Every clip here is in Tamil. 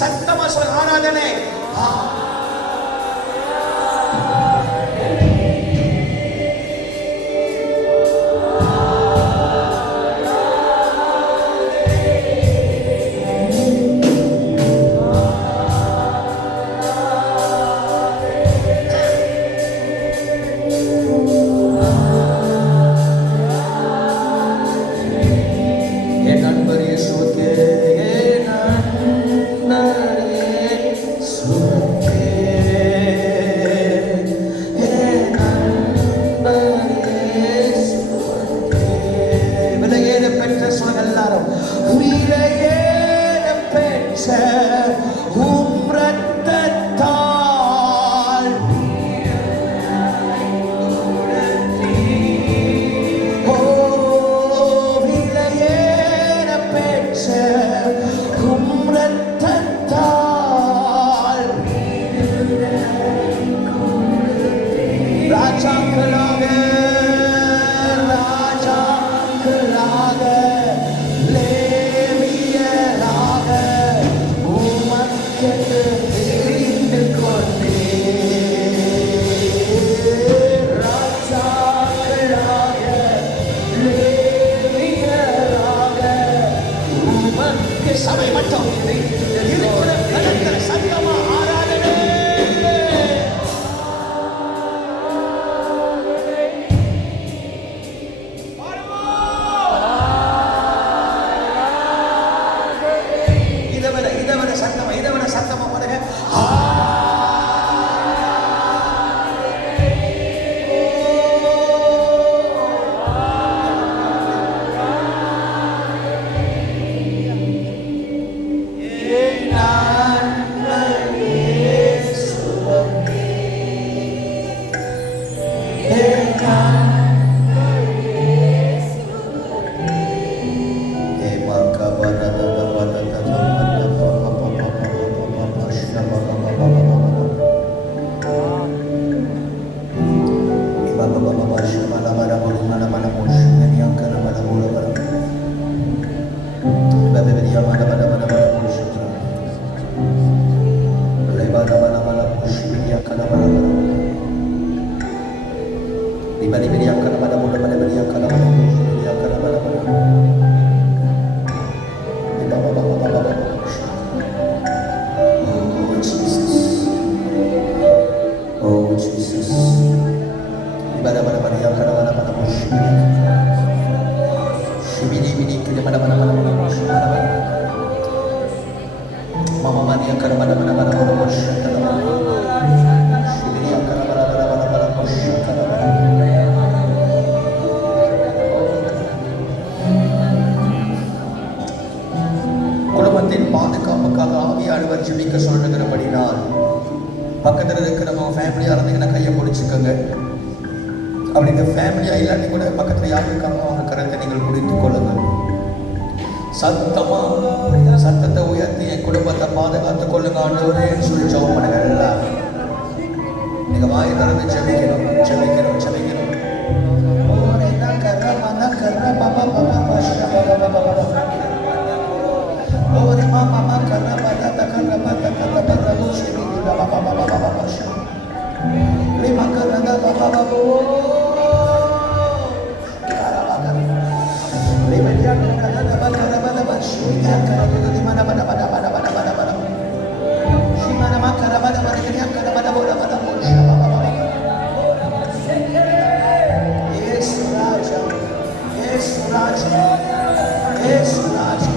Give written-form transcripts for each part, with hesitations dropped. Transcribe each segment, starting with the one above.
சத்தமா சொல்ல ஆராதனை. சபை மட்டும் இருக்கிற கலத்திர சத்தமா ஆராதனை. இதை விட சத்தமா பாருங்க. குடும்பத்தின் பாதுகாப்புக்காக ஆவியானவர் ஜெபிக்க சொல்லுகிறபடினால் பக்கத்தில் இருக்கிறவங்க ஃபேமிலியாக இருந்தீங்கன்னா கையை பிடிச்சிக்கோங்க. அப்படி இந்த ஃபேமிலியாக இல்லாட்டி கூட பக்கத்தில் யார் இருக்காங்க அவங்க கரத்தை நீங்கள் பிடித்துக் கொள்ளுங்கள். சத்தத்தை உயர்த்தி என் குடும்பத்தை பாதுகாத்துக் கொள்ளுங்க ஆண்டவரே சொல்லி ஜெபம் பண்ணுங்க. எல்லாம் நீங்க வாய் திறந்து ஜெபிக்கணும். இயேசு ராஜா.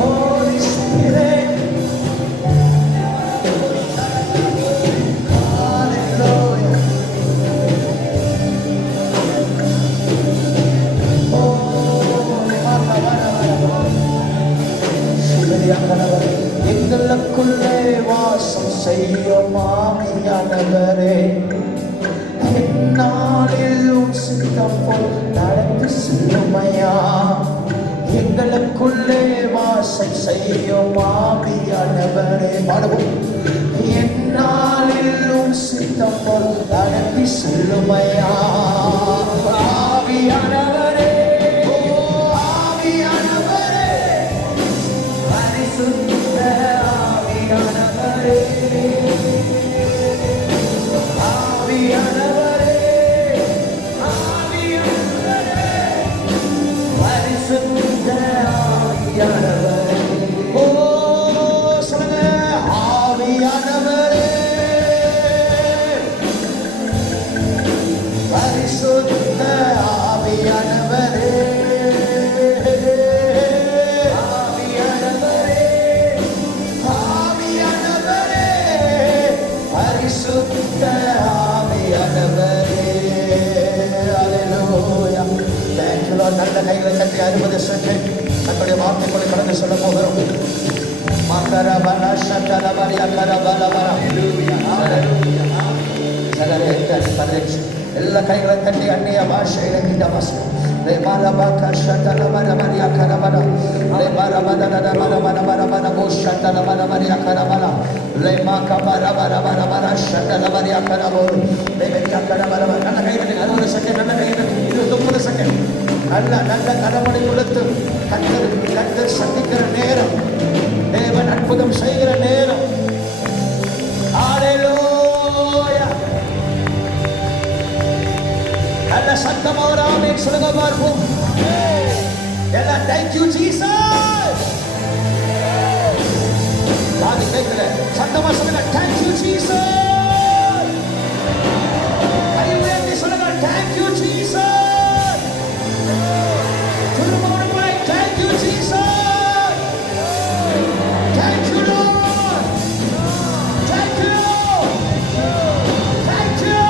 Holy Spirit, hallelujah. எங்களுக்குள்ளே வாசம் செய்யும் ஆவியானவரே, என்னாலும் சித்தம் போல் நடந்து செல்லுமையா. எங்களுக்குள்ளே வாசம் செய்யும் ஆவியானவரே, பாடுவோம். என்னாலும் சித்தம் போல் நடந்து செல்லுமையா. ஆவியானவரே, ஓ ஆவியானவரே, பரிசுத்த ஆவியானவரே, ஆவியானவரே, ஆவியானவரே, பரிசுத்த ஆவியானவரே. ஓ சொல்லுங்க, ஆவியானவரே, பரிசுத்த ஆவியானவரே, ஆவியானவரே, ஆவியானவரே, பரிசுத்த ஆவியானவரே. ஹல்லேலூயா. Thank you Lord. நல்ல கைகளை தட்டி 60 செகண்ட் தன்னுடைய வார்த்தைகளை கடந்து சொல்ல போகிறோம். மகரபல சட்டலபரி அகரபலபர. ஹல்லேலூயா. எல்லா கைகளை தட்டி அந்நிய பாஷையில இந்த வசனம் நல்ல தலைமுறை கொடுத்து கர்த்தர் சந்திக்கிற நேரம், தேவன் அற்புதம் செய்கிற நேரம். ஹல்லேலூயா. நல்ல சத்தமா ஒரு ஆமென் சொல்லுங்க பார்ப்போம். எல்லாம் thank you Jesus. காது கேட்கல, சத்தமா சொல்லுங்க thank you Jesus. கை உயர்த்தி சொல்லுங்க thank you Jesus. திரும்ப ஒரு முறை thank you Jesus. Thank you Lord. Thank you. Thank you.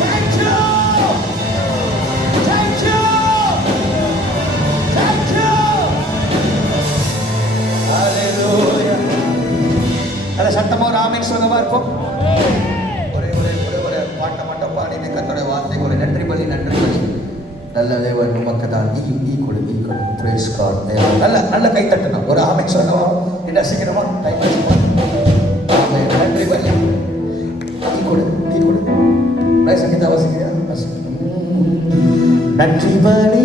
Thank you. Thank you. Thank you. Hallelujah. அல்ல சத்தமா ஒரு ஆமென் சொல்லுங்க பார்ப்போம். ஒரே பாட்டை மட்டும் பாடி கர்த்தருடைய வார்த்தைக்கு ஒரு நன்றி பலி. நல்ல தேவன் உமக்கு தான் ஈ கொடு praise God. நல்ல கை தட்டணும். ஒரு ஆமென் சொல்லுங்க. என்ன சீக்கிரமா டைம் ஆச்சுமா. ஆமென். நன்றி பலி. ஈ கொடு ரைட் சங்கீதா வாசிக்கியா? நன்றி பலி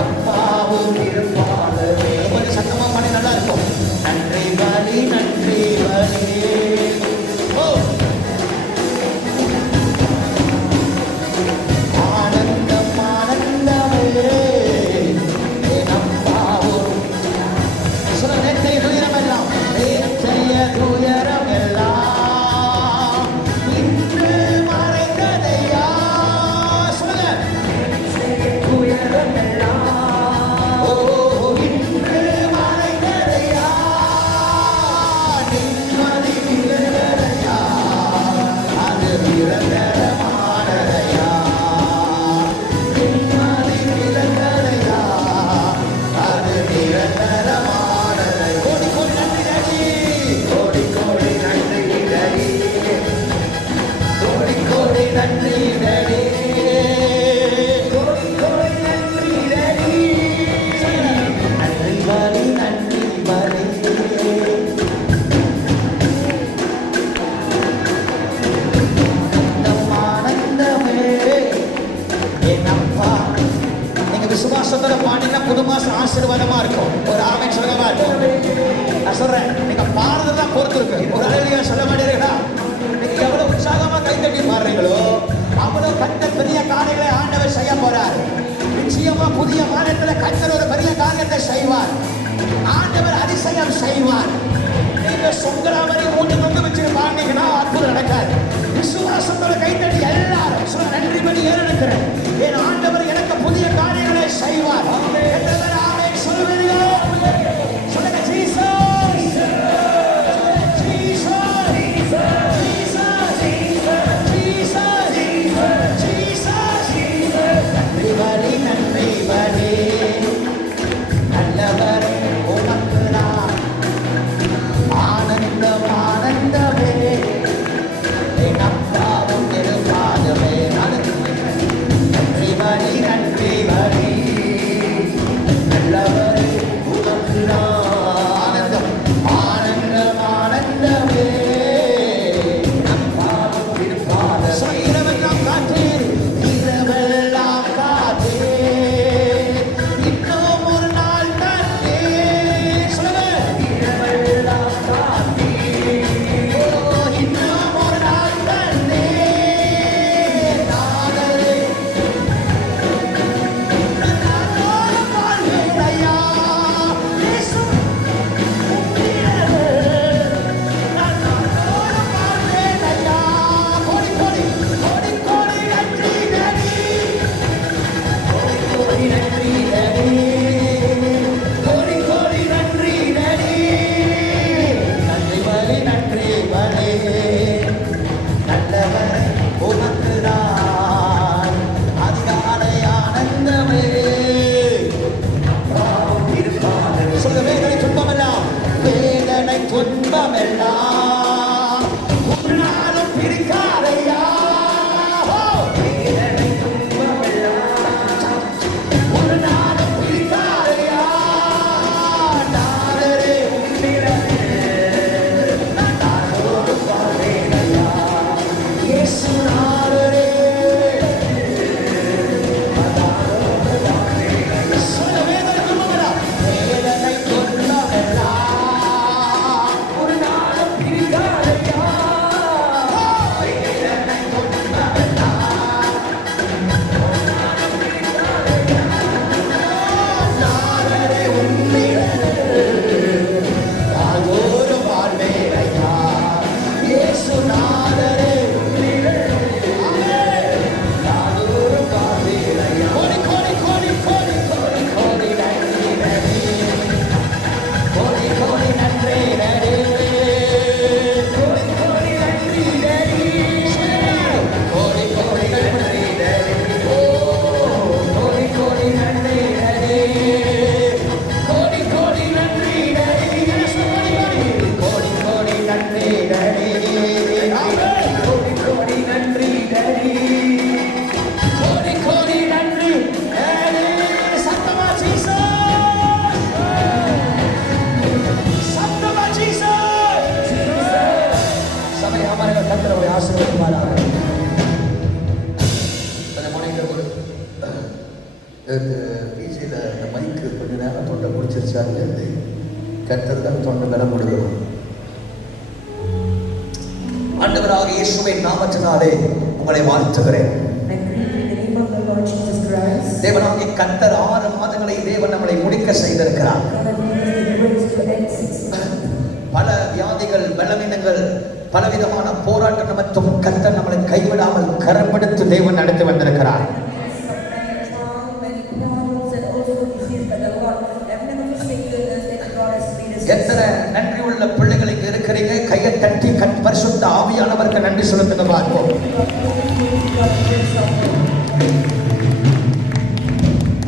அப்பாவும் இருப்பார். புது மாசம் ஆசீர்வாதமா இருக்கும். ஒரு ஆமென் சொல்லுங்க பாருங்க. நான் சொல்றேன், நீங்க பாடுறதெல்லாம் பொறுத்து இருக்கு. ஒரு அல்லேலூயா சொல்ல மாட்டீங்களா? நீங்க எவ்வளவு உற்சாகமா கைத்தட்டி பாடுறீங்களோ அவ்வளவு கர்த்தர் பெரிய காரியங்களை ஆண்டவர் செய்ய போறார். நிச்சயமா புதிய மாதத்துல கர்த்தர் ஒரு பெரிய காரியத்தை செய்வார். ஆண்டவர் அதிசயம் செய்வார். நீங்க சொங்கராமரை மூன்று கொண்டு வச்சு பாடினீங்கன்னா அற்புதம் நடக்காது. விசுவாசத்தோட கைத்தட்டி எல்லாரும் சொல்ல நன்றி பண்ணி ஏறெடுக்கிறேன். என் ஆண்டவர் எனக்கு புதிய காரியங்களை செய்வார். சொல்லுவீங்க சொல்லுங்க ஜீசஸ். பிஜியில் இந்த மைக்கு கொஞ்சம் நேரம் தொண்டை பிடிச்சிருச்சாங்க. கர்த்தர் தான் தொண்டை பலம் கொடுக்கணும். ஆண்டவராக இயேசுவின் நாமத்தினாலே உங்களை வாழ்த்துகிறேன். தேவனாகிய கர்த்தர் 6 மாதங்களை தேவன் நம்மளை முடிக்க செய்திருக்கிறார். பல வியாதிகள், பலவீனங்கள், பலவிதமான போராட்ட நிமித்தம் கர்த்தர் நம்மளை கைவிடாமல் கரப்படுத்தி தேவன் நடத்தி வந்திருக்கிறார். எத்தனை நன்றி உள்ள பிள்ளைகள் இங்க இருக்கிறீங்க? கையை தட்டி பரிசுத்த ஆவியானவருக்கு நன்றி செலுத்துங்க பார்ப்போம்.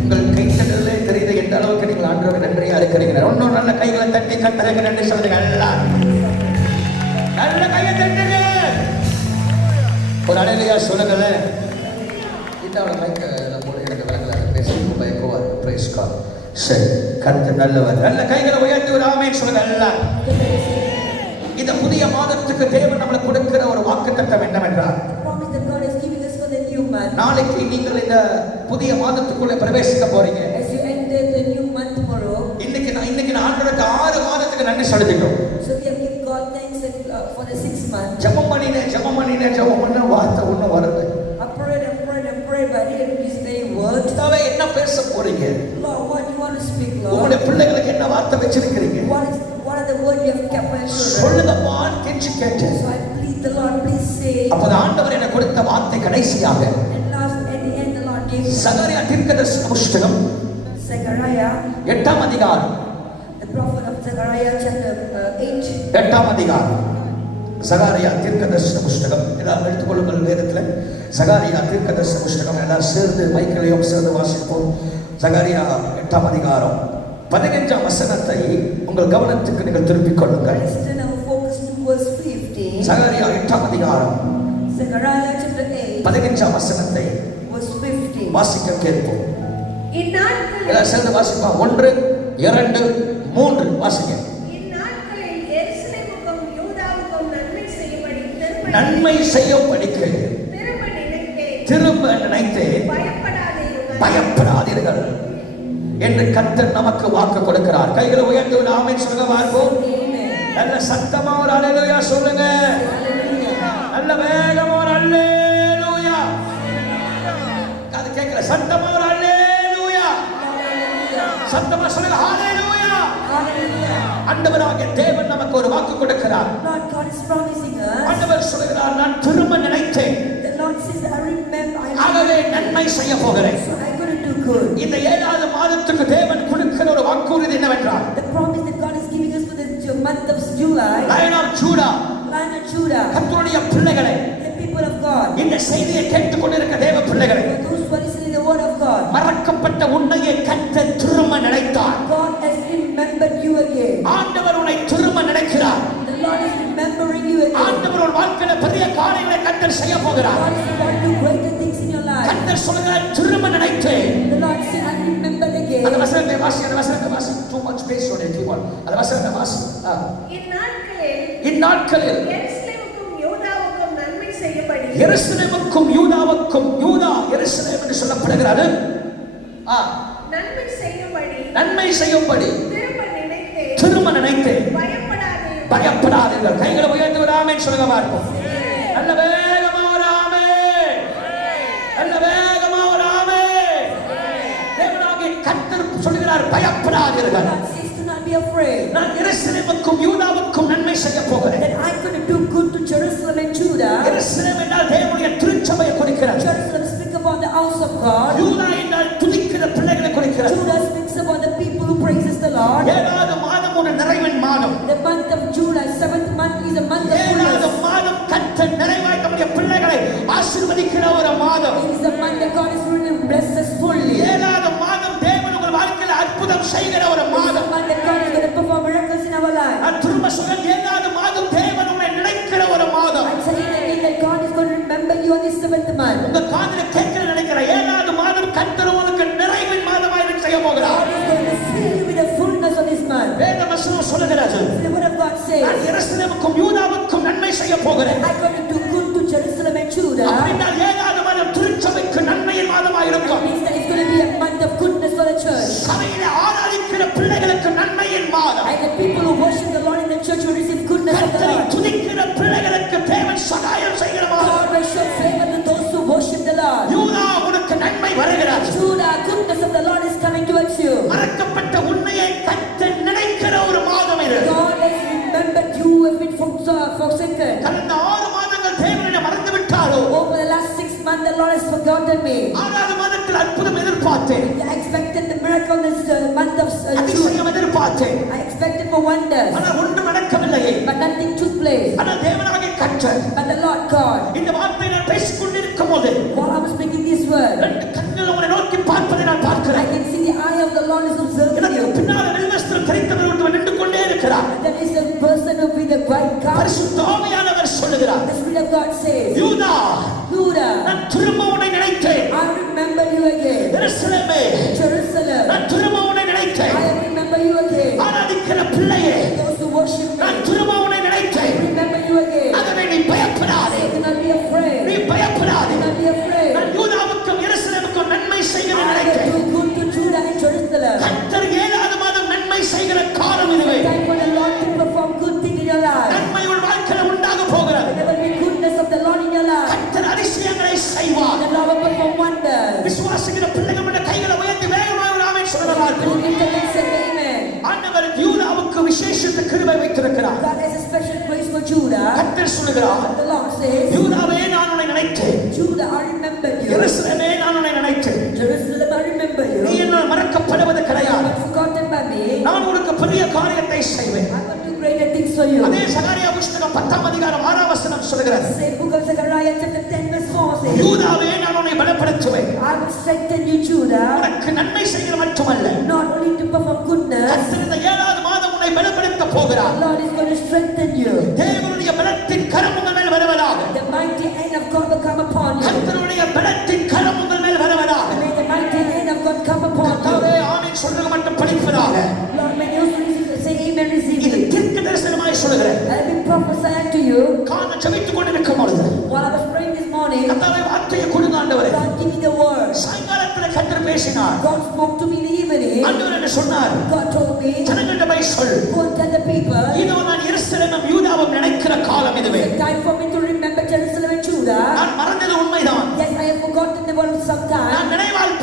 உங்கள் கைத்தட்டலே தெரியுது எந்த அளவுக்கு நீங்கள் ஆண்டவருக்கு நன்றியா இருக்கிறீங்க. ஒன்னும் நல்ல கைகளை தட்டி கர்த்தருக்கு நன்றி சொல்லுங்க. எல்லாம் நல்ல கையை தட்டுங்க. ஒரு அடையிலையா சொல்லுங்களேன். இதாவோட மைக்க போல எனக்கு விளங்கல பேசுறது பயக்குவார். Price God. சரி, கர்த்தர் நல்லவர். நல்ல கைகளை உயர்த்தி ஒரு ஆமென் சொல்லுங்க. எல்லாம் இந்த புதிய மாதத்துக்கு தேவன் நம்மளுக்கு கொடுக்கிற ஒரு வாக்குத்தத்தம் என்னவென்றால், நாளைக்கு நீங்கள் இந்த புதிய மாதத்துக்குள்ள பிரவேசிக்க போறீங்க. மாதத்துக்கு நன்றி செலுத்திட்டோம். So we have given God thanks for the 6 months. ஜெபம் பண்ண வார்த்தை ஒண்ணும் வரல. I prayed, but I didn't say a word. கர்த்தாவே என்ன பேச போறீங்க? Lord, what do you want to speak, Lord? உங்களுடைய பிள்ளைகளுக்கு என்ன வார்த்தை வச்சிருக்கீங்க? What are the words you have kept for your children? சொல்லுங்கப்பா கெஞ்சி கேட்டேன். So I plead the Lord, please say. அப்போது ஆண்டவர் எனக்கு கொடுத்த வார்த்தை கடைசியாக At the end the Lord gave me சகரியா தீர்க்கதரிசன புத்தகம் Zechariah, 8ஆம் அதிகாரம். the prophet of Zechariah chapter 8. 8ஆம் அதிகாரம். சகரியா தீர்க்கதரிசன புத்தகம் எல்லாம் எடுத்துக்கொள்ளுங்கள். வேதத்தில் சகரியா தீர்க்கதரிசன புத்தகம் எல்லாம் சேர்ந்து மைக்கேலையும் சேர்ந்து வாசிப்போம். சகரியா 8ஆம் அதிகாரம் 15ஆம் வசனத்தை உங்கள் கவனத்துக்கு நீங்கள் திருப்பிக் கொள்ளுங்கள். Listen and focus to verse 15. சகரியா 8ஆம் அதிகாரம் Zechariah chapter 8 15ஆம் வசனத்தை verse 15. வாசிக்க கேட்போம். இந்நாட்களில் எல்லாம் சேர்ந்து வாசிப்போம். 1 2 3 வாசிங்க. இந்நாட்களில் எருசலேமுக்கும் யூதாவுக்கும் நன்மை செய்யும்படிக்கு திரும்ப நினைத்தேன். பயப்படாதீர்கள் என்று கர்த்தர் நமக்கு வாக்கு கொடுக்கிறார். கைகளை உயர்த்தி ஆமென் சொல்லுங்க பார்ப்போம். நல்ல சத்தமா ஒரு அல்லேலூயா சொல்லுங்க. நல்ல வேகமா ஒரு அல்லேலூயா. அது கேட்கல. சத்தமா ஒரு அல்லேலூயா. சத்தமா சொல்லுங்க ஹalleluya. ஆண்டவராகிய தேவன் நமக்கு ஒரு வாக்கு கொடுக்கிறார். Lord God is promising us. ஆண்டவர் சொல்கிறார், நான் திரும்ப நினைத்தேன். The Lord says, I remember. ஆகவே நன்மை செய்ய போகிறேன். So I'm going to do good. இந்த 7வது மாதத்துக்கு தேவன் கொடுக்கிற ஒரு வாக்குறுதி என்னவென்றால், The promise that God is giving us for the month of July. Lion of Judah, Lion of Judah. கர்த்தருடைய பிள்ளைகளே, The people of God. இந்த செய்தியை கேட்டுக்கொண்டிருக்கிற தேவ பிள்ளைகளே, For those who are listening to the word of God. மறக்கப்பட்ட உன்னையே கர்த்தர் திரும்ப நினைத்தார். God has remembered you again. ஆண்டவர் உன்னை திரும்ப நினைக்கிறார். The Lord is remembering you again. ஆண்டவர் உன் வாழ்க்கையில பெரிய காரியங்களை கர்த்தர் செய்ய போகிறார். God is about to do greater things in your life. கர்த்தர் சொல்கிறார், திரும்ப நினைத்தேன். The Lord said, I remembered again. அந்த வசனத்தை வாசி. too much space on your keyboard. அந்த வசனத்தை வாசி. இந்நாட்களில் எருசலேமுக்கும் யூதாவுக்கும் நன்மை செய்யும்படி எருசலேமுக்கும் யூதாவுக்கும், யூதா எருசலேம் என்று சொல்லப்படுகிறது, நன்மை செய்யும்படி திரும்ப நினைத்தேன். பயப்படாதீர்கள். கைகளை உயர்த்தி ஒரு ஆமென் சொல்லுங்க பார்ப்போம். நல்ல வேகமா ஒரு ஆமென். நல்ல வேகமா ஒரு ஆமென். தேவனாகிய கர்த்தர் சொல்கிறார், பயப்படாதீர்கள். God says to not be afraid. நான் எருசலேமுக்கும் யூதாவுக்கும் நன்மை செய்ய போகிறேன். That I'm going to do good to Jerusalem and Judah. எருசலேம் என்றால் தேவனுடைய திருச்சபையை குறிக்கிறது. Jerusalem speaks about the house of God. யூதா என்றால் துதிக்கிற பிள்ளைகளை குறிக்கிறது. Judah speaks about the people who praises the Lord. 7வது மாதம் ஒரு நிறைவின் மாதம். The month of July, 7th month is a month of 7வது fullness. மாதம் கர்த்தர் நிறைவாய் நம்முடைய பிள்ளைகளை ஆசீர்வதிக்கிற ஒரு மாதம். It is the month that God is going to bless us fully. 7வது மாதம் தேவன் உங்கள் வாழ்க்கையில் அற்புதம் செய்கிற ஒரு It is மாதம். the month that God is going to perform miracles in our life. நான் திரும்ப சொல்றேன், 7வது மாதம் தேவன் உங்களை நினைக்கிற ஒரு மாதம். I'm saying again that God is going to remember you on this 7th month. உங்க காதுல கேட்கிற நினைக்கிற 7வது மாதம் கர்த்தர் உங்களுக்கு நிறைவின் மாதமாய் செய்ய போகிறார். God is going to fill you with the fullness of this month. வேத வசனம் சொல்லுகிறது, The word of God says, நான் எருசலேமுக்கும் யூதாவுக்கும் நன்மை செய்ய போகிறேன். I'm going to do good to Jerusalem and Judah. அப்படின்னா 7வது மாதம் திருச்சபைக்கு நன்மையின் மாதமாய் இருக்கும். Means that it's going to be a month of goodness for the church. சபையிலே ஆராதிக்கிற பிள்ளைகளுக்கு நன்மையின் மாதம். And the people who worship the Lord in the church will receive goodness of the கர்த்தரை Lord. துதிக்கிற பிள்ளைகளுக்கு தேவன் சகாயம் செய்கிற மாதம். God will show favor to those who worship the Lord. யூதா, உனக்கு நன்மை வருகிறது. Judah, goodness of the Lord is coming towards you. மறக்கப்பட்ட உண்மையை கர்த்தர் நினைக்கிற ஒரு மாதம் இது. God has remembered you have been forsaken. கடந்த 6 மாதங்கள் தேவனை மறந்து விட்டாரோ? Over the last 6 months, the Lord has forgotten me. 6வது மாதத்தில் அற்புதம் எதிர்பார்த்தேன். I expected the miracle this month of June. அதிசயம் எதிர்பார்த்தேன். I expected for wonders, ஆனால் ஒன்றும் நடக்கவில்லையே. but nothing took place. ஆனால் தேவனாகிய கர்த்தர் But the Lord God, இந்த வார்த்தையை நான் பேசிக் கொண்டிருக்கும் போது while I was speaking this word, 2 கண்கள் உங்களை நோக்கி பார்ப்பதை நான் I பார்க்கிறேன். can see the eye of the Lord is observing எனக்கு you. பின்னால் வெள்வஸ்திரம் தரித்தவர் ஒருவர் நின்று கொண்டே இருக்கிறார். There is a person with a white garment. பரிசுத்த ஆவியானவர் சொல்லுகிறார், The Spirit of God says, யூதா, Judah, நான் திரும்ப உன்னை நினைத்தேன். I remember you again. எருசலேமே, Jerusalem, நான் திரும்ப உன்னை நினைத்தேன். I remember you again. ஆராதிக்கிற பிள்ளையே, Those who worship me, நான் திரும்ப உன்னை நினைத்தேன். I remember you again. ஆகவே நீ பயப்படாதே. Do not be afraid. நீ பயப்படாதே. Do not be afraid. நான் யூதாவுக்கும் எருசலேமுக்கும் நன்மை செய்கிற I will நினைத்தேன். do good to Judah and Jerusalem. கர்த்தர் 7வது மாதம் நன்மை செய்கிற காலம் இதுவே. Time for the Lord செய்வார். The Lord will perform wonders. விசுவாசிக்கிற பிள்ளைகள் உடைய கைகளை உயர்த்தி வேகமாக ஒரு ஆமென் சொல்லலாம். Will you lift up and say amen? ஆண்டவர் யூதாவுக்கு விசேஷித்த கிருபை வைத்திருக்கிறார். God has a special grace for Judah. கர்த்தர் சொல்கிறார், The Lord says, யூதாவே நான் உன்னை நினைத்தேன், Judah, I remember you. எருசலேமே நான் உன்னை நினைத்தேன், Jerusalem, I remember you. நீ என்னால் மறக்கப்படுவது You are கிடையாது, not forgotten by me. நான் உனக்கு பெரிய காரியத்தை செய்வேன். I will do greater things for you. அதே சகரியா புஸ்தகம் 10 அதிகாரம் 6 வசனம் சொல்கிறது, Same book of Zechariah chapter 10 verse 4 says, யூதாவே நான் உன்னை பலப்படுத்துவேன், I will strengthen you, Judah, உனக்கு நன்மை செய்கிற மட்டுமல்ல, not only to perform goodness, கர்த்தர் இந்த 7வது மாதம் உன்னை பலப்படுத்த போகிறார். the Lord is going to strengthen you. தேவனுடைய பலத்தின் கரம் உங்கள் மேல் வருவதாக, The mighty hand of God will come upon you. கர்த்தருடைய பலத்தின் கரம் உங்கள் மேல் வருவதாக. May the mighty hand of God come upon you. கர்த்தாவே ஆமென் சொல்றது மட்டும் படிப்பதாக. Lord, when you say amen, receive இது it. தீர்க்க தரிசனமாய் சொல்கிறேன். I have been prophesying to you காண ஜெபித்துக் கொண்டிருக்கும் பொழுது while I was praying this morning. கர்த்தாவே வார்த்தையை கொடுங்க ஆண்டவரே. God, give me the word. சாயங்காலத்துல கர்த்தர் பேசினார். God spoke to me in the evening. ஆண்டவர் என்ன சொன்னார்? God told me, ஜனங்கள்ட்ட போய் சொல், go and tell the people, இதோ நான் எருசலேமும் யூதாவும் நினைக்கிற காலம் இதுவே. it's time for me to remember Jerusalem and Judah. நான் மறந்தது உண்மைதான், Yes, I have forgotten the word sometime. நான் நினைவாமல்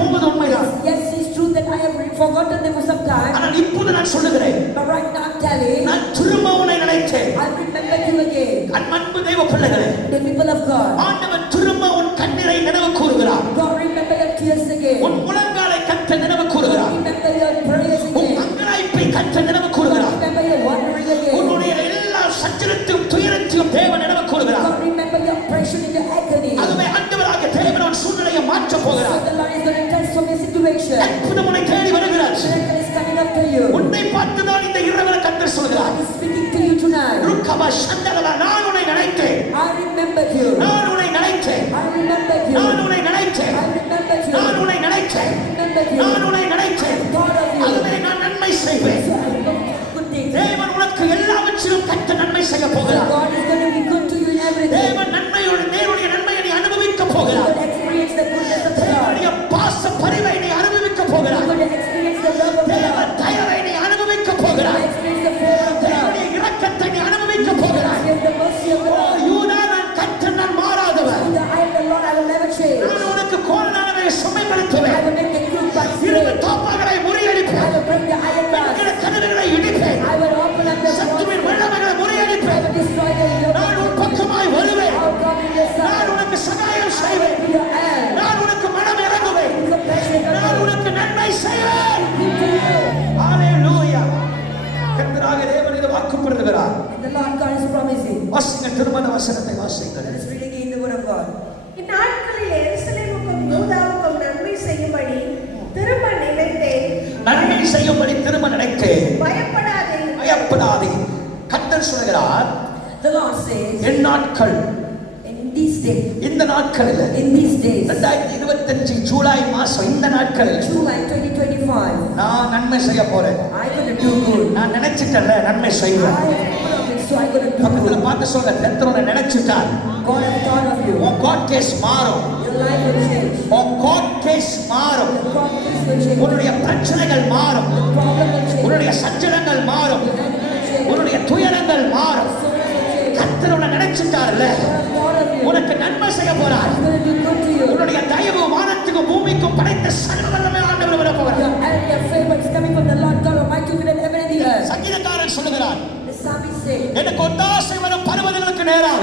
போவது உண்மைதான். Yes, it's true that I have forgotten them for some time. ஆனால் இப்போது நான் சொல்லுகிறேன், But right now I'm telling, நான் திரும்ப உன்னை நினைத்தேன். I remember you again. அன்பு தெய்வ பிள்ளைகளே, The people of God. ஆண்டவர் திரும்ப உன் கண்ணீரை நினைவு கூறுகிறார். God, remember your tears again. உன் முழங்காலை கர்த்தர் நினைவு கூறுகிறார். Remember your prayers உன் again. அங்கலாய்ப்பை கர்த்தர் நினைவு கூறுகிறார். Remember your wandering again. உன்னுடைய எல்லா சஞ்சலத்தையும் துயரத்தையும் தேவன் நினைவு கூறுகிறார். God, remember your oppression and your agony. அதுவே ஆண்டவராகிய தேவன் உன் சூழ்நிலையை மாற்ற So போகிறார். the Lord is going to transform your situation. அற்புதம் உன்னை தேடி வருகிறார். Miracle is coming up to you. உன்னை பார்த்துதான் இந்த இரவில் கர்த்தர் சொல்கிறார். God is speaking to you tonight. ருக்கபா சந்தலவா, நான் உன்னை நினைத்தேன், I remember you. நான் உன்னை நினைத்தேன், I remember you. நான் உன்னை நினைத்தேன், I remember you. நான் உன்னை நினைத்தேன், Remember you. நான் உன்னை நினைத்தேன், God of you. அதுவே நான் நன்மை செய்வேன். So I will do good things. தேவன் உனக்கு எல்லாவற்றிலும் கர்த்தர் நன்மை செய்ய So போகிறார். God is going to be good to you in everything. தேவன் தேவனுடைய நன்மையை நீ அனுபவிக்க You போகிறார். will experience the goodness of the Lord. தேவனுடைய பாச பரிவை நீ அனுபவிக்க You போகிறார். will experience the love of the தேவ Lord. தயவை நீ அனுபவிக்க You will போகிறார். experience the favor of the Lord. தேவனுடைய இரக்கத்தை நீ அனுபவிக்க போகிறார். You will experience the mercy of the O Lord. யூதா, நான் கர்த்தர், நான் மாறாதவர். I am the Lord, I will never change. நான் உனக்கு கோலானவை I சுமைப்படுத்துவேன். will make the crook but இரும்பு straight. தோப்பாகளை I முறியடிப்பேன். will break the iron பெண்கிற bars. கதவுகளை இடிப்பேன். I will open up the சத்துவின் doors. வல்லமைகளை I முறியடிப்பேன். will destroy the நான் உன் yoke. பக்கமாய் வருவேன். I will come in your நான் side. உனக்கு சகாயம் I செய்வேன். will be your hand. நான் உனக்கு மனம் இறங்குவேன். Be compassionate நான் on you. உனக்கு நன்மை செய்வேன். Give to you. ஹalleluya. கர்த்தராகிய தேவன் இதை வாக்குப்படுத்துகிறார். And the Lord God is promising. வாசிங்க, திருமண வசனத்தை வாசிங்கள். Let us read again the word of God. இந்நாட்களில் எருசலேமுக்கும் யூதாவுக்கும் நன்மை செய்யும்படி திரும்ப நினைத்தேன். நன்மை செய்யும்படி திரும்ப நினைத்தேன், பயப்படாதே. பயப்படாதே. கர்த்தர் சொல்கிறார், The Lord says, என் நாட்கள், in these days, இந்த நாட்களில், in these days, 2025 ஜூலை மாசம் இந்த நாட்களில் July 2025, நான் நன்மை செய்ய போறேன். I'm going to do good. நான் நினைச்சிட்டேன்ல, நன்மை I செய்வேன். have promised, so I'm going to do பக்கத்துல good. பார்த்து சொல்ல, கர்த்தர் நினைச்சிட்டார். God has thought of you. உன் கோர்ட் கேஸ் மாறும். Your life will change. உன் கோர்ட் கேஸ் மாறும். Your problems will change. உன்னுடைய பிரச்சனைகள் மாறும். Your problem will change. உன்னுடைய சஞ்சலங்கள் மாறும். Your enemy will change. உன்னுடைய துயரங்கள் மாறும். Your sorrows will change. கர்த்தர் உன்னை நினைச்சிட்டார்ல, God has thought of you. உனக்கு நன்மை செய்ய போறார். He's going to do good to you. உன்னுடைய தயவு வானத்துக்கும் பூமிக்கும் படைத்த சர்வ வல்லமை ஆண்டவர் வர போகிறார். Your hand, your favor is coming from the Lord God Almighty who created heaven and the earth. சங்கீதக்காரன் சொல்லுகிறார், The psalmist said, எனக்கு ஒத்தாசை வரும் பர்வதங்களுக்கு நேராக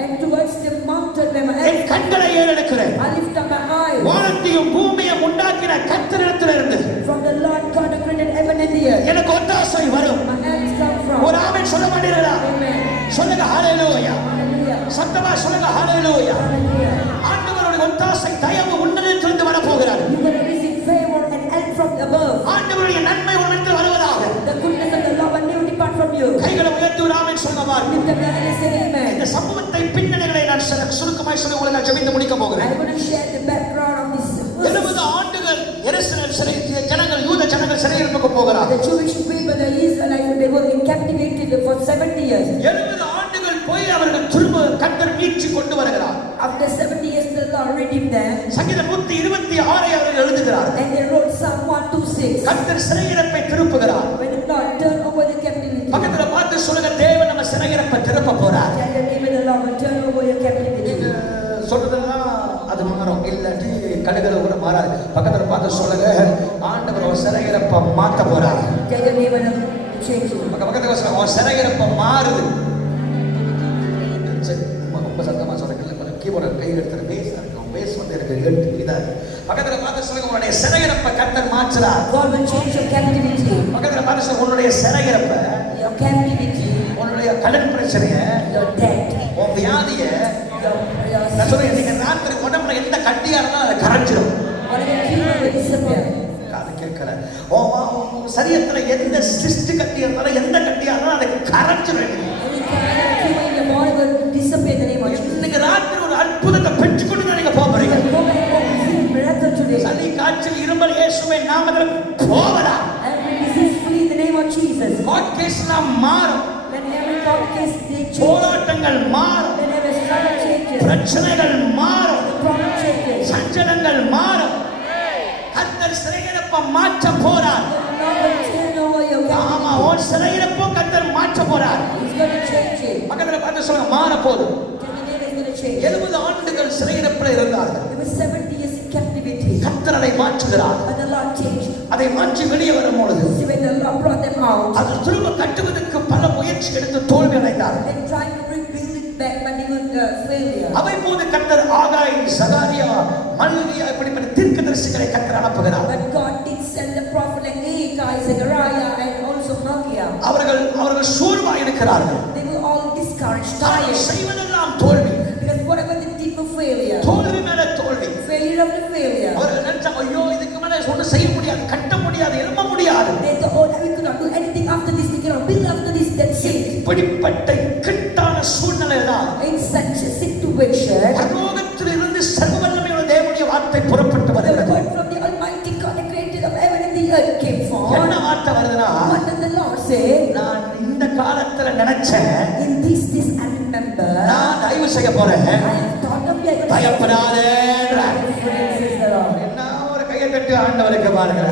and towards the mountain where my N eyes, கண்களை ஏறெடுக்கிறேன். I lift up my eyes. வானத்தையும் பூமியையும் உண்டாக்கின கர்த்தரிடத்திலிருந்து From the Lord God who created heaven and the earth. எனக்கு ஒத்தாசை வரும். My hands come from. ஒரு ஆமென் சொல்ல மாட்டீங்களா? Amen. சொல்லுங்க ஹalleluya. Hallelujah. சத்தமா சொல்லுங்க ஹalleluya. Hallelujah. ஆண்டவருடைய ஒத்தாசை தயவு உன்னதத்திலிருந்து வர போகிறார். You're going to receive favor and help from above. ஆண்டவருடைய நன்மை உன்னிடத்தில் வருவதாக. The goodness of the Lord will never depart from you. கைகளை உயர்த்தி ஒரு ஆமென் சொல்லுங்க பாருங்க. Lift up your hand and say amen. இந்த சம்பவத்தை பின்னணிகளை நான் சுருக்கமாய் சொல்லி உங்களுக்கு ஜெபித்து முடிக்க போகிறேன். I'm going to share the background of this. 70 ஆண்டுகள் எருசலேம் சிறை ஜனங்கள், யூத ஜனங்கள் சிறையிருப்புக்கு போகிறார்கள். The Jewish people, the Israelites, they were captivated for 70 years. 70 ஆண்டுகள் போய் அவர்கள் திரும்ப கர்த்தர் மீட்சி கொண்டு வருகிறார். After 70 years, the Lord redeemed them. சங்கீதம் 126 அவர்கள் எழுதுகிறார். And they wrote Psalm 126. கர்த்தர் சிறையிருப்பை திருப்புகிறார். When the Lord turned over the captivity. பக்கத்துல பார்த்து சொல்லுங்க, தேவன் நம்ம சிறையிருப்பை திருப்ப போறார். Tell your neighbor, the Lord will turn over your captivity. சொல்றதெல்லாம் மாறாது. பக்கத்துல பார்த்து சொல்லுங்க, ஆண்டவர் உன் சிறையிருப்ப மாத்த போறார். Tell your neighbor to change you. பக்கத்துல சொல்லுங்க, உன் சிறையிருப்ப மாறுது. சரி, ரொம்ப சத்தமா சொல்லுங்க, கீபோர்டு கை எடுத்துற பேஸ் இருக்கும், பேஸ் வந்து எனக்கு இதா இருக்கு. பக்கத்துல பார்த்து சொல்லுங்க, உன்னுடைய சிறையிருப்ப கர்த்தர் மாற்றுறார். God will change your captivity. பக்கத்துல பார்த்து சொல்லுங்க, உன்னுடைய சிறையிருப்ப, Your captivity, உன்னுடைய கடன் பிரச்சனைய, your debt, உன் வியாதிய, your நான் சொல்றேன், நீங்க ராத்திரி உடம்புல எந்த கட்டியா இருந்தாலும் அதை கரைஞ்சிடும். whatever tumor will disappear. காது கேட்கல. உன் சரீரத்துல எந்த சிஸ்ட் கட்டி இருந்தாலும் எந்த கட்டியா இருந்தாலும் அதை கரைஞ்சிடும். Any kind of tumor in your body will disappear in the name of Jesus. இன்னைக்கு ராத்திரி ஒரு அற்புதத்தை பெற்றுக்கொண்டு தான் நீங்க போறீங்க. Go back home, receive miracle today. சளி காய்ச்சல் இருமல் இயேசுவின் நாமத்தில் போவதா. Every disease flee in the name of Jesus. Court கேஸ்லாம் மாறும். Let every court case they change. போராட்டங்கள் மாறும். Let every struggle changes. பிரச்சனைகள் மாறும். The problem changes. சஞ்சலங்கள் மாறும். கர்த்தர் சிறையிருப்ப மாற்ற போறார். The Lord will change over your ஆமா, captivity. உன் சிறையிருப்போ கர்த்தர் மாற்ற போறார். He's going to change it. பக்கத்துல பார்த்து சொல்லுங்க, மாற போதும். Tell your neighbor he's going to change. 70 ஆண்டுகள் சிறையிருப்பில் இருந்தார்கள். There were 70 years in captivity. கர்த்தர் அதை மாற்றுகிறார். But the Lord changed. அதை மாற்றி வெளியே வரும் பொழுது See, when the Lord brought them out, அது திரும்ப கட்டுவதற்கு பல முயற்சி எடுத்து தோல்வி அடைந்தார்கள். they tried to rebuild it back, but they were failure. அவை போது கர்த்தர் ஆகாய், சகாரியா, மல்கியா இப்படிப்பட்ட தீர்க்கதரிசிகளை கர்த்தர் அனுப்புகிறார். But God did send the prophet like Agai, Zechariah, and also Malchiah. அவர்கள் சோர்வாய் இருக்கிறார்கள். They were all discouraged, தாங்கள் tired, செய்வதெல்லாம் தோல்வி, because whatever they did was failure. தோல்வி மேல தோல்வி. Failure after failure. அவர்கள் நினைச்சாங்க, ஐயோ இதுக்கு மேல ஒன்றும் செய்ய முடியாது, கட்ட முடியாது, எழும்ப முடியாது. They thought, oh, we could not do anything after this, we cannot build after this, that's it. இப்படிப்பட்ட இக்கட்டான சூழ்நிலை தான் In such a situation, பரலோகத்தில் இருந்து சர்வவல்லமையுள்ள தேவனுடைய வார்த்தை புறப்பட்டு the வருகிறது. word from the Almighty God, the creator of heaven and the earth, came என்ன forth. வார்த்தை வருதுன்னா, What did the Lord say? நான் இந்த காலத்துல நினைச்சேன், In this I remember, நான் தயவு செய்ய போறேன், I have thought of you. பயப்படாதே. Says the Lord. என்ன ஒரு கையை தட்டி ஆண்டவருக்கு பாருங்க,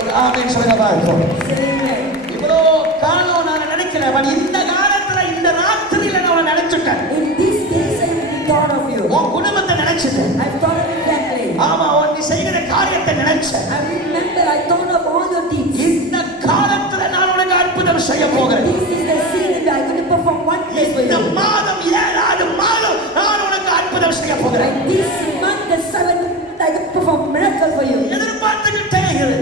ஒரு ஆமென் சொல்லுங்க பாருங்க. Say amen. இவ்வளோ காலம் நான் நினைக்கிறேன், but இந்த காலத்துல இந்த ராத்திரியில நான் நினைச்சுட்டேன். In these days I have thought of you. உன் குடும்பத்தை நினைச்சிட்டேன். I have thought of your family. ஆமா, நீ செய்கிற காரியத்தை நினைச்சேன். I remember I thought of all your deeds. இந்த காலத்துல நான் உனக்கு அற்புதம் செய்ய போகிறேன். This is the season that I'm going to perform one place for இந்த you. மாதம் 7வது மாதம் நான் உனக்கு அற்புதம் செய்ய போகிறேன். Like this month, the 7th, I will perform miracle for you. எதிர்பார்த்துக்கிட்டே இரு.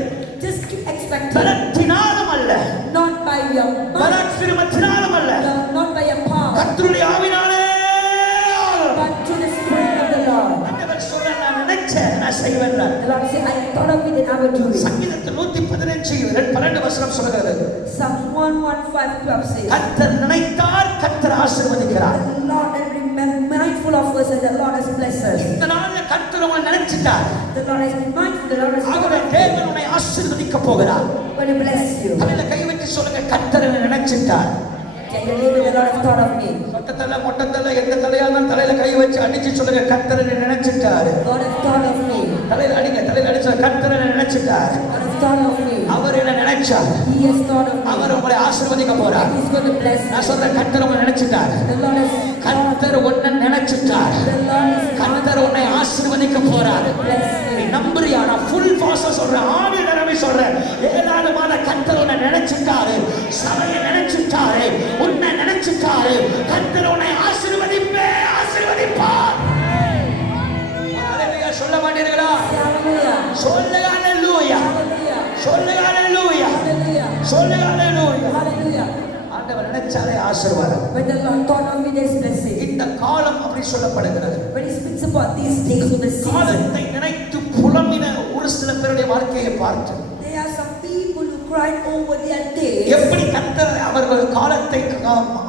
Just keep expecting. பலத்தினாலும் அல்ல, Not by your might, பராக்கிரமத்தினாலும் அல்ல, not by your power, கர்த்தருடைய ஆவினாலே. but to the Spirit of the Lord. ஆண்டவர் சொல்றார், நான் நினைச்சேன், நான் செய்வேன். The Lord said, I thought of it and I will do it. சங்கீதத்தில் 115 வசனம் சொல்கிறது, Psalm 115:12 says, கர்த்தர் நினைத்தார், கர்த்தர் ஆசீர்வதிக்கிறார். the Lord has been mindful of us and the Lord has blessed us. இந்த நாள்ல கர்த்தர் உன்னை நினைச்சிட்டார். The Lord has been mindful, the Lord has ஆகவே thought of தேவன் உன்னை ஆசீர்வதிக்க போகிறார். you, going to bless you. தலையில கை வச்சு சொல்லுங்க, கர்த்தர் என்னை நினைச்சிட்டார். Tell your neighbor, the Lord has thought of me. மொட்டத்தலை மொட்டத்தலை எந்த தலையா இருந்தாலும் தலையில கை வச்சு அடிச்சு சொல்லுங்க, கர்த்தர் என்னை நினைச்சிட்டாரு. God has thought of me. தலையில அடிங்க, தலையில அடிச்சு கர்த்தர் என்னை நினைச்சிட்டார். God has thought of me. அவர் என்ன நினைச்சார், He has thought of me. அவர் உங்களை ஆசீர்வதிக்க போறார். He's going to bless நான் you. சொல்றேன், கர்த்தர் உங்களை நினைச்சிட்டார். The Lord has கர்த்தர் உன்னை நினைச்சிட்டார். The Lord is கர்த்தர் உன்னை ஆசீர்வதிக்க போறார். bless நீ you. நம்புறியா? நான் ஃபுல் ஃபாஸ்டா சொல்றேன், ஆவி நிரம்பி சொல்றேன். 7வது மாத கர்த்தர் உன்னை நினைச்சிட்டாரு, சபையை நினைச்சிட்டாரு, உன்னை நினைச்சிட்டாரு. கர்த்தர் உன்னை ஆசீர்வதிப்பார். ஹalleluya சொல்ல மாட்டீர்களா? Hallelujah. சொல்லுங்க ஹalleluya, Hallelujah. சொல்லுங்க ஹalleluya, Hallelujah. சொல்லுங்க ஹalleluya. Hallelujah. ஆண்டவர் நினைச்சாலே ஆசீர்வாதம். When the Lord thought of me, there's blessing. இந்த காலம் அப்படி சொல்லப்படுகிறது. When He speaks about these days of the season, காலத்தை நினைத்து புலம்பின ஒரு சில பேருடைய வாழ்க்கையை பார்த்து, there are some people who cried over their days. எப்படி கர்த்தர் அவர்கள் காலத்தை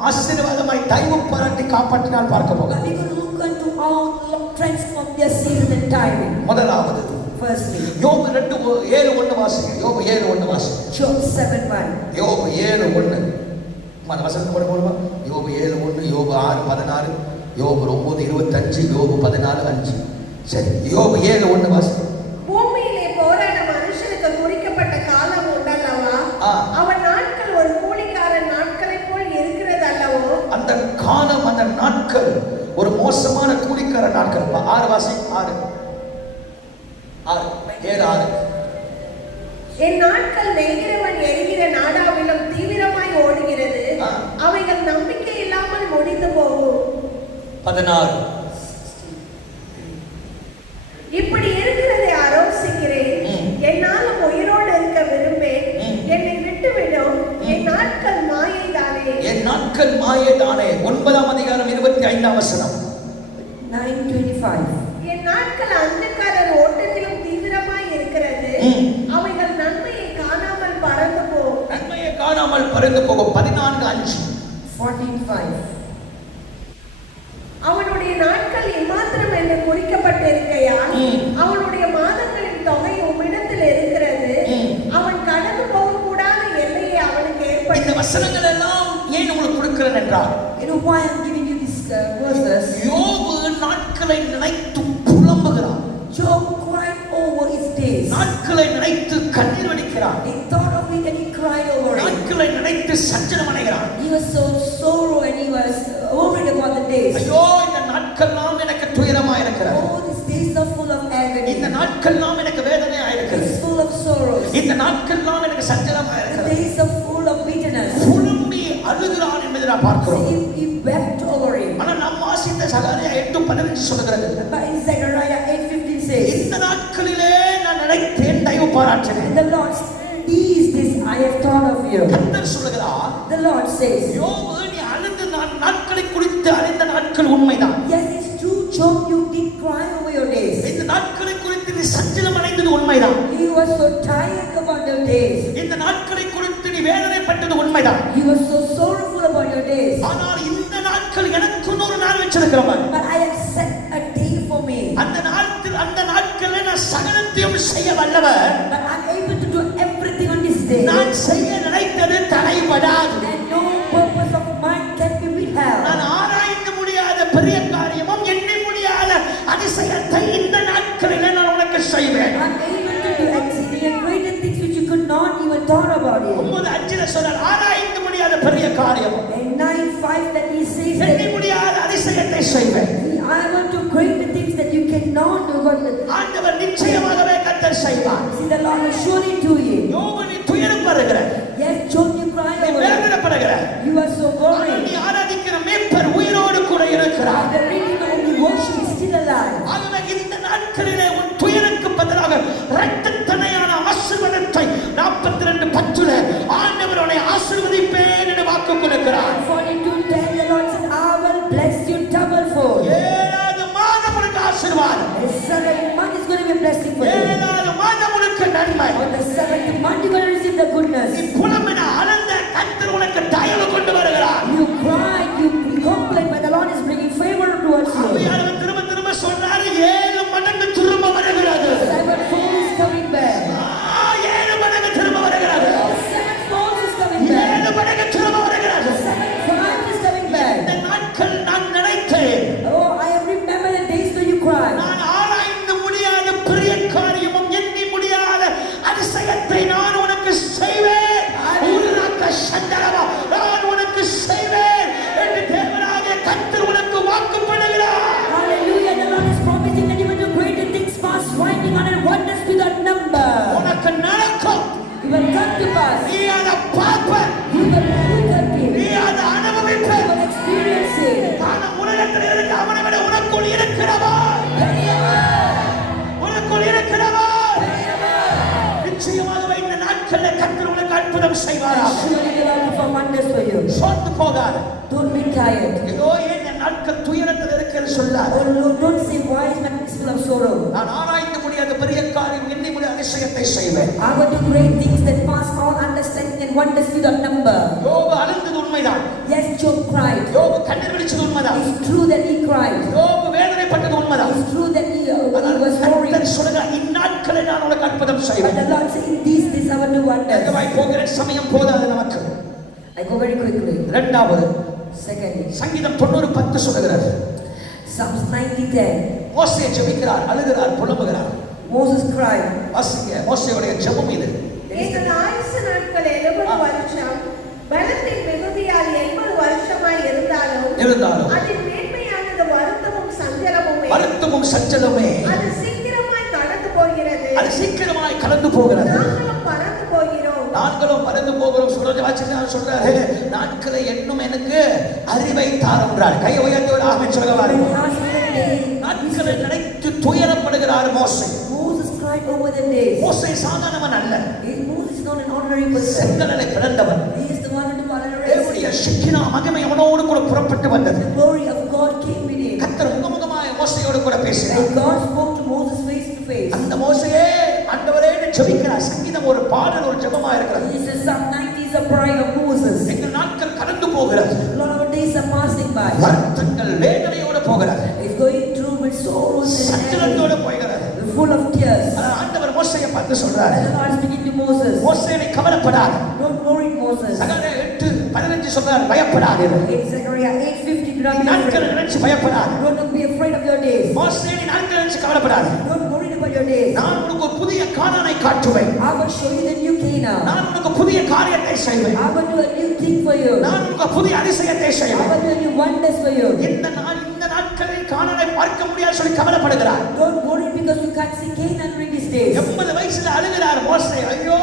ஆசீர்வாதமாய் தயவு பாராட்டி காப்பாற்றினால் பார்க்க போக. But we could look unto how the Lord transformed their season and timing. முதலாவது Firstly, யோபு 2:7 வாசிங்க. யோபு 7:1 வாசிங்க. Job 7:1. யோபு 7:1 மன வசனம் போடுமா? யோபு 7:1, யோபு 6:16, யோபு 9:25, யோபு 14:5. சரி, யோபு 7:1 வாசிங்க. பூமியிலே போராட மனுஷனுக்கு குறிக்கப்பட்ட காலம் உண்டல்லவா? அவன் நாட்கள் ஒரு கூலிக்காரன் நாட்களைப் போல் இருக்கிறது அல்லவோ? அந்த காலம், அந்த நாட்கள் ஒரு மோசமான கூலிக்கார நாட்கள். 6 வாசி, 6. 7:6. என் நாட்கள் நெய்கிறவன் எரிகிற நாடாவிலும் தீவிரமாய் ஓடுகிறது. அவைகள் நம்பிக்கை இல்லாமல் முடிந்து போகும். 16. இப்படி இருக்கிறதை ஆலோசிக்கிறேன். என்னாலும் உயிரோடு இருக்க விரும்பேன். என்னை விட்டுவிடும். என் நாட்கள் மாயைதானே. என் நாட்கள் மாயைதானே. 9ஆம் அதிகாரம் 25ஆம் வசனம். 9:25. என் நாட்கள் அந்தகாரர் ஓட்டத்திலும் தீவிரமாய் இருக்கிறது. அவைகள் நன்மையை காணாமல் பறந்து போகும். நன்மையை காணாமல் பறந்து போகும். 14:5. 14:5. அவனுடைய நாட்கள் இம்மாத்திரம் என்று குறிக்கப்பட்டிருக்கையால் அவனுடைய மாதங்களின் தொகை உம்மிடத்தில் இருக்கிறது. அவன் கடந்து போகக்கூடாத எல்லையை அவனுக்கு ஏற்படும். இந்த வசனங்கள் எல்லாம் ஏன் உங்களுக்கு கொடுக்கிறேன் என்றால், You know why I'm giving you these verses? யோபு நாட்களை நினைத்து புலம்புகிறான். Job cried over his days. நாட்களை நினைத்து கண்ணீர் வடிக்கிறான். He thought of it and he cried over it. நாட்களை நினைத்து சஞ்சலம் அடைகிறான். He was so sorrow and he was worried about the days. ஐயோ, இந்த நாட்கள்லாம் எனக்கு துயரமா இருக்கிறது. Oh, these days are full of agony. இந்த நாட்கள்லாம் எனக்கு வேதனையா இருக்கிறது. It's full of sorrows. இந்த நாட்கள்லாம் எனக்கு சஞ்சலமா The இருக்கிறது. days are full of bitterness. புலம்பி அழுகிறான் என்பதை நான் பார்க்கிறோம். See, he wept over it. ஆனா நாம் வாசித்த சகரியா 8:15 சொல்கிறது, But in Zechariah 8:15 says, இந்த நாட்களிலே நான் நினைத்தேன், தயவு பாராட்டினேன். and the Lord these days I have thought of you. கர்த்தர் சொல்லுகிறார், The Lord says, யோபு, நீ அழுது நான் நாட்களை குறித்து அறிந்த நாட்கள் உண்மைதான். yes, it's true, Job, you did cry over your days. இந்த நாட்களை குறித்து நீ சஞ்சலம் அடைந்தது உண்மைதான். You were so tired about your days. இந்த நாட்களை குறித்து நீ வேதனைப்பட்டது உண்மைதான். You were so sorrowful about your days. ஆனால் இந்த நாட்கள் எனக்கு ஒரு நாள் வச்சிருக்கிறவன். But I have set a day for me. அந்த நாட்களில் நான் சகலத்தையும் செய்ய வல்லவர். But I'm able to do everything on this day. நான் செய்ய நினைத்தது தடைபடாது. And no purpose of mine can be withheld. நான் ஆராய்ந்து முடியாத பெரிய காரியமும் எண்ணி முடியாத அதிசயத்தை இந்த நாட்களில் நான் உனக்கு செய்வேன். I'm able to do exceeding and greater things which you could not even thought about it. 9:5 சொன்னார், ஆராய்ந்து முடியாத பெரிய காரியம், And 9:5 that he says எண்ணி that முடியாத அதிசயத்தை செய்வேன். I want to greater things that you cannot do. ஆண்டவர் நிச்சயமாகவே கர்த்தர் செய்வார். See, the Lord will surely do it. யோபு, நீ துயரப்படுகிற, Yes, Job, you cry நீ over it. வேதனைப்படுகிற, You are so ஆனால் worried. நீ ஆராதிக்கிற மேய்ப்பர் உயிரோடு கூட இருக்கிறார். The reading of the worship is still alive. ஆகவே இந்த நாட்களிலே உன் துயருக்கு பதிலாக இரட்டத்தனையான ஆசீர்வாதத்தை 42:10 ஆண்டவர் உன்னை ஆசீர்வதிப்பேன் என்று வாக்கு கொடுக்கிறார். 42:10 the Lord said, I will bless you double fold. 7வது மாதம் உனக்கு ஆசீர்வாதம். The 7th month is going to be a blessing for you. 7வது மாதம் உனக்கு நன்மை. On the 7th month you're going to receive the goodness. நீ புலம்பின அழுந்த கர்த்தர் உனக்கு தயவு கொண்டு வருகிறார். You cry, you complain, but the Lord is bringing favor towards you. ஆவியானவர் திரும்ப திரும்ப சொல்றாரு, 7 மடங்கு திரும்ப வருகிறது. 7-fold is coming back. 7 மடங்கு திரும்ப வருகிறது. 7-fold is coming back. 7 மடங்கு திரும்ப வருகிறது. 7-fold is coming back. இந்த நாட்கள் நான் நினைத்தேன், Oh, I have remembered the days when you cried. நான் ஆராய்ந்து முடியாத பெரிய காரியமும் எண்ணி முடியாத அதிசயத்தை நான் உனக்கு செய்வேன். உனக்கு சந்தரமா நான் உனக்கு செய்வேன் என்று தேவனாகிய கர்த்தர் உனக்கு வாக்கு பண்ணுகிறார். Hallelujah, the Lord is promising that you will do greater things, past finding on and wonders without number. உனக்கு நடக்கும். You will come to pass. நீ அதை பார்ப்ப, You will look at it. நீ அதை அனுபவிப்ப. You will experience it. ஆனால் உலகத்தில் இருக்க அவனை விட உனக்குள் இருக்கிறவா, உனக்குள் இருக்கிறவா நிச்சயமாகவே இந்த நாட்களில் கர்த்தர் உனக்கு அற்புதம் செய்வாராக. Surely the Lord will perform wonders for you. சோர்ந்து போகாத. Don't be tired. ஏதோ ஏன் என் நாட்கள் துயரத்தில் இருக்கிறது சொல்லாத. Oh Lord, don't say why is my life full of sorrow. நான் ஆராய்ந்து முடியாத பெரிய காரியம் எண்ணி முடியாத அதிசயத்தை செய்வேன். I will do great things that pass all understanding and wonders without number. யோபு அழுந்தது உண்மைதான். Yes, Job cried. யோபு கண்ணீர் வடிச்சது உண்மைதான். It's true that he cried. யோபு வேதனைப்பட்டது உண்மைதான். It's true that he ஆனால் was worried. கர்த்தர் சொல்கிறார், இந்நாட்களில் நான் உனக்கு அற்புதம் But செய்வேன். the Lord said, in these days I will do wonders. வேகமாய் போகிற சமயம் போதாது நமக்கு. I go very quickly. இரண்டாவது Secondly, சங்கீதம் 90:10 சொல்லுகிறார். Psalms 90:10. மோசே ஜெபிக்கிறார், அழுகிறார், புலம்புகிறார். Moses cried. வாசிங்க, மோசேயுடைய ஜெபம் இது. எங்கள் ஆயுசு நாட்கள் 70 வருஷம், பலத்தின் மிகுதியால் 80 வருஷமாய் இருந்தாலும் அதில் மேன்மையானது வருத்தமும் சஞ்சலமுமே. வருத்தமும் சஞ்சலமே. அது சீக்கிரமாய் கடந்து போகிறது. அது சீக்கிரமாய் கடந்து போகிறது. நாங்களும் பறந்து போகிறோம். நாட்களும் பறந்து போகிறோம். சொல்றாரு, நாட்களை என்னும் எனக்கு அறிவை தாருன்றார். கையை உயர்த்தி ஒரு ஆமென் சொல்லுங்க. நாட்களை நினைத்து துயரப்படுகிறார் மோசே. Moses cried over the days. மோசே சாதாரணவன் அல்ல. Moses is not an ordinary person. செங்கடலை பிளந்தவன். He is the one who parallelized. தேவனுடைய ஷிக்கினா மகிமை அவனோடு கூட புறப்பட்டு வந்தது. The glory of God came with him. கர்த்தர் முகமுகமாய் மோசேயோடு கூட பேசினார். And God spoke to Moses face to face. அந்த மோசேயே ஆண்டவரே என்று ஜெபிக்கிறார். சங்கீதம் ஒரு பாடல், ஒரு ஜெபமா இருக்கிறது. He says Psalm 90 is a prayer of Moses. எங்கள் நாட்கள் கடந்து போகிறது. Lord, our days are passing by. வருத்தங்கள் வேதனையோடு போகிறது. It's going through with sorrows and சஞ்சலத்தோடு போகிறது. full of tears. ஆண்டவர் மோசேயை பார்த்து சொல்றாரு, And the Lord is speaking to Moses. மோசே நீ கவலைப்படாத. Don't worry, Moses. சகரியா 8:15 சொல்றாரு, பயப்படாதே. In Zechariah 8:50, do not be நாட்கள் afraid. நினைச்சு பயப்படாத. Don't be afraid of your days. மோசே நீ நாட்கள் நினைச்சு கவலைப்படாத. Don't worry about your days. நான் உனக்கு ஒரு புதிய கானானை காட்டுவேன். I will show you the new Canaan. நான் உனக்கு புதிய காரியத்தை செய்வேன். I will do a new thing for you. நான் உனக்கு புதிய அதிசயத்தை I செய்வேன். will do a new wonders for you. இந்த நாட்களில் கானானை பார்க்க முடியாது சொல்லி கவலைப்படுகிறார். Don't worry because you can't see Canaan during these days. 80 வயசுல அழுகிறார் மோசே. ஐயோ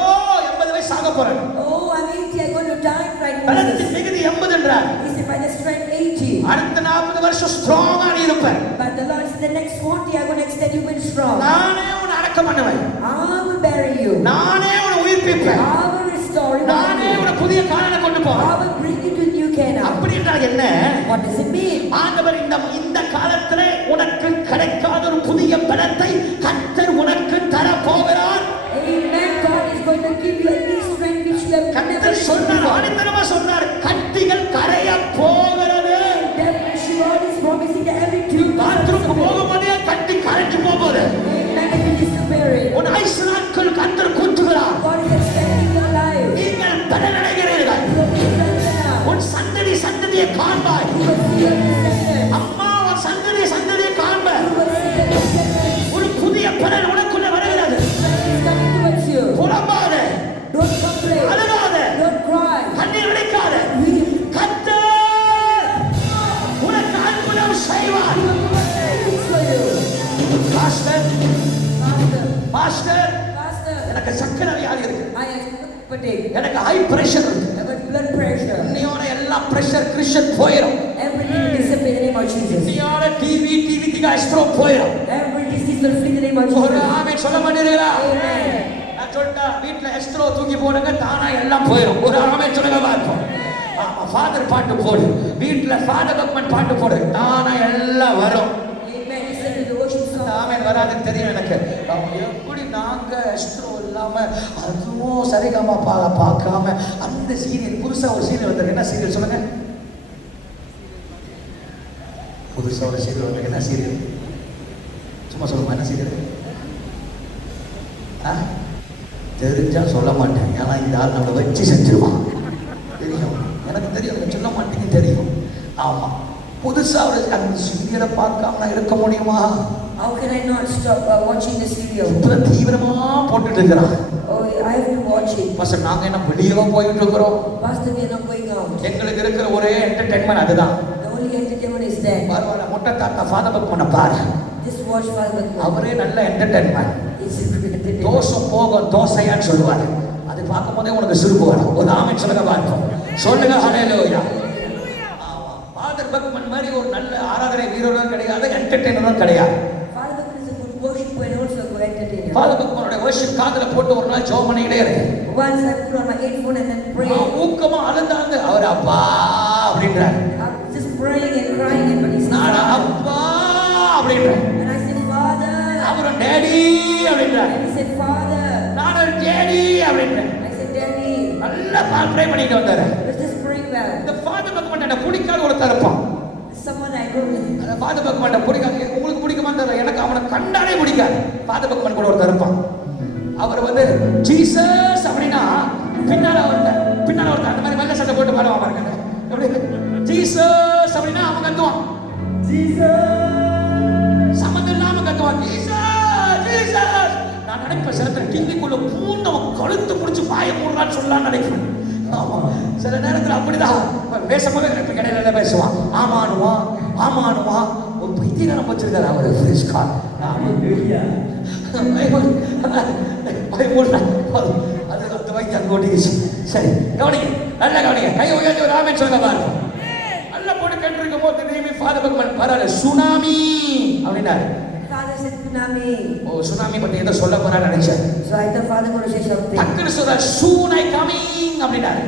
80 வயசு ஆக போறேன். Oh, I'm 80, I'm going to die right now. பலத்தின் மிகுதி 80 என்றார். He said, by the strength 80. அடுத்த 40 வருஷம் ஸ்ட்ராங்கா நீ இருப்ப. But the Lord said, the next 40, I'm going to extend you very strong. நானே உன்னை அடக்கம் பண்ணுவேன். I will bury you. நானே உன்னை உயிர்ப்பிப்பேன். I will restore you. நானே உன்னை புதிய கானானை கொண்டு போவேன். I will bring you to new Canaan. அப்படி என்றால் என்ன? What does it mean? ஆண்டவர் இந்த காலத்திலே உனக்கு கிடைக்காத ஒரு புதிய பலத்தை கர்த்தர் உனக்கு தர போகிறார். Amen. God is going to give you a new strength which you have never கர்த்தர் சொன்னார், ஆணித்தரமா சொன்னார், கட்டிகள் கரைய போகிறது. God is promising that every tube பாத்ரூமுக்கு போகும்போதே கட்டி கரைஞ்சு போகுது. Amen. It is disappearing. உன் ஆயுசு நாட்கள் கர்த்தர் கூட்டுகிறார். God is extending your life. நீங்கள் பலனடைகிறீர்கள். You will be strengthened now. உன் சந்ததியை காண்பாய். You will see your descendants. அம்மா உன் சந்ததியை காண்பாய். You will see your descendants. ஒரு புதிய பலன் உனக்குள்ள வருகிறது. Strength is coming towards you. புலம்பாதே, Don't complain. அழுகாதே, Don't cry. கண்ணீர் வடிக்காதே. Weep. கர்த்தர் உனக்கு அற்புதம் செய்வார். He will do great things for you. Pastor, Pastor. Pastor, Pastor. எனக்கு சக்கரை வியாதி இருக்கு. I am fatigue. எனக்கு ஹை பிரஷர் இருக்கு. I have blood pressure. இன்னையோட எல்லா பிரஷர் கிறிஸ்டியன் போயிடும். Everything will disappear in the name of Jesus. இன்னையோட டிவி ஸ்ட்ரோக் போயிடும். Every disease will flee in the name of ஒரு Jesus. ஆமென் சொல்ல மாட்டீங்களா? Amen. நான் சொல்லிட்டா வீட்ல எஸ்ட்ரோ தூக்கி போடுங்க, தானா எல்லாம் போயிடும். ஒரு ஆமென் சொல்லுங்க பார்ப்போம். ஆமா, ஃபாதர் பாட்டு போடு, வீட்ல ஃபாதர் பக்மன் பாட்டு போடு, தானா எல்லாம் வரும். Amen. Listen to the worship song. ஆமென் வராதுன்னு தெரியும் எனக்கு. எப்படி நாங்க எஸ்ட்ரோ இல்லாம அதுவும் சரிகமா பார்க்காம அந்த சீரியல் புதுசா ஒரு சீரியல் வந்திருக்கு. என்ன சீரியல் சொல்லுங்க? புதுசா ஒரு சீரியல் வந்திருக்கு. என்ன சீரியல்? சும்மா சொல்லுமா, என்ன சீரியல்? தெரிஞ்சா சொல்ல மாட்டேன். ஏன்னா இந்த ஆள் நம்மளை வச்சு செஞ்சிருவான். தெரியும், எனக்கு தெரியும், சொல்ல மாட்டேங்க தெரியும். ஆமா, புதுசா ஒரு அந்த சீரியலை பார்க்காம இருக்க முடியுமா? How can I not stop watching the serial? இப்ப தீவிரமா போட்டுட்டு இருக்கிறான். Oh, I have to watch it. பசங்க நாங்க என்ன வெளியே போயிட்டு இருக்கிறோம். Pastor, we are not going out. எங்களுக்கு இருக்கிற ஒரே என்டர்டைன்மெண்ட் அதுதான். The only entertainment is there. பரவாயில்ல, முட்டை தாத்தா ஃபாதர் பக்மனை பாரு. Just watch Father. அவரே நல்ல entertainment. It's a good entertainment. Dosa போகும் தோசையான்னு சொல்லுவாரு. அது பார்க்கும் போதே உனக்கு சிரிப்பு வரும். ஒரு ஆமென் சொல்லுங்க பார்ப்போம். சொல்லுங்க ஹல்லேலூயா. ஆமா, ஃபாதர் பக்மன் மாதிரி ஒரு நல்ல ஆராதனை வீரரும் கிடையாது, என்டர்டைனரும் கிடையாது. Father Bhakman is a good worshiper and also a good entertainer. Father பக்மனோட வர்ஷிப் காதுல போட்டு ஒரு நாள் ஜெபம் பண்ணிட்டே இருக்கு. Once I put on my earphone and then pray. ஊக்கமா அழுந்தாங்க. அவர் அப்பா அப்படின்றாரு. I'm just praying and crying and but he's நானா not. அப்பா அப்படின்றாரு. And I said, Father. அவரும் டேடி அப்படின்றாரு. And he said, Father. நானும் டேடி அப்படின்றேன். I said, Daddy. நல்லா ப்ரே பண்ணிட்டு வந்தாரு. Let's just pray well. இந்த ஃபாதர் பக்மன் என்ன பிடிக்காத ஒருத்தர் இருப்பான். Someone I don't know. அந்த ஃபாதர் பக்மன் பிடிக்காது. உங்களுக்கு பிடிக்குமா தெரியல, எனக்கு அவனை கண்டாலே பிடிக்காது. ஃபாதர் பக்மன் கூட ஒருத்தர் இருப்பான். அவர் வந்து ஜீசஸ் அப்படின்னா பின்னால ஒருத்தர் அந்த மாதிரி வெள்ளை சட்டை போட்டு பாடுவான் பாருங்க. எப்படி ஜீசஸ் அப்படின்னா அவன் கத்துவான். சம்மந்தம் இல்லாம கத்துவான். Jesus Jesus. நான் நினைப்பேன் சில பேர் டிவிக்குள்ள பூந்து அவன் கழுத்து முடிச்சு வாயை மூடலான்னு சொல்லலாம்னு நினைப்பேன். ஆமா, சில நேரத்தில் அப்படிதான் பேசும்போது இப்ப கிடையில பேசுவான். ஆமானுவா பைத்தியகாரம் வச்சிருக்காரு அவர் பிரிஸ்கார் அது அந்த வைத்தியம் அங்கே ஓட்டிக்கிச்சு. சரி கவனிங்க, நல்லா கவனிங்க, கை உயர்த்தி ஒரு ஆமென் சொல்லுங்க பாருங்க. நல்லா போட்டு கேட்டுருக்கும் போது திடீர்னு ஃபாதர் பகவான் பாராரு சுனாமி அப்படின்னாரு. Father said tsunami. ஓ சுனாமி பத்தி ஏதோ சொல்ல போறான்னு நினைச்சேன். So I thought Father going to say something. டக்குனு சொல்றாரு soon I coming அப்படின்னாரு.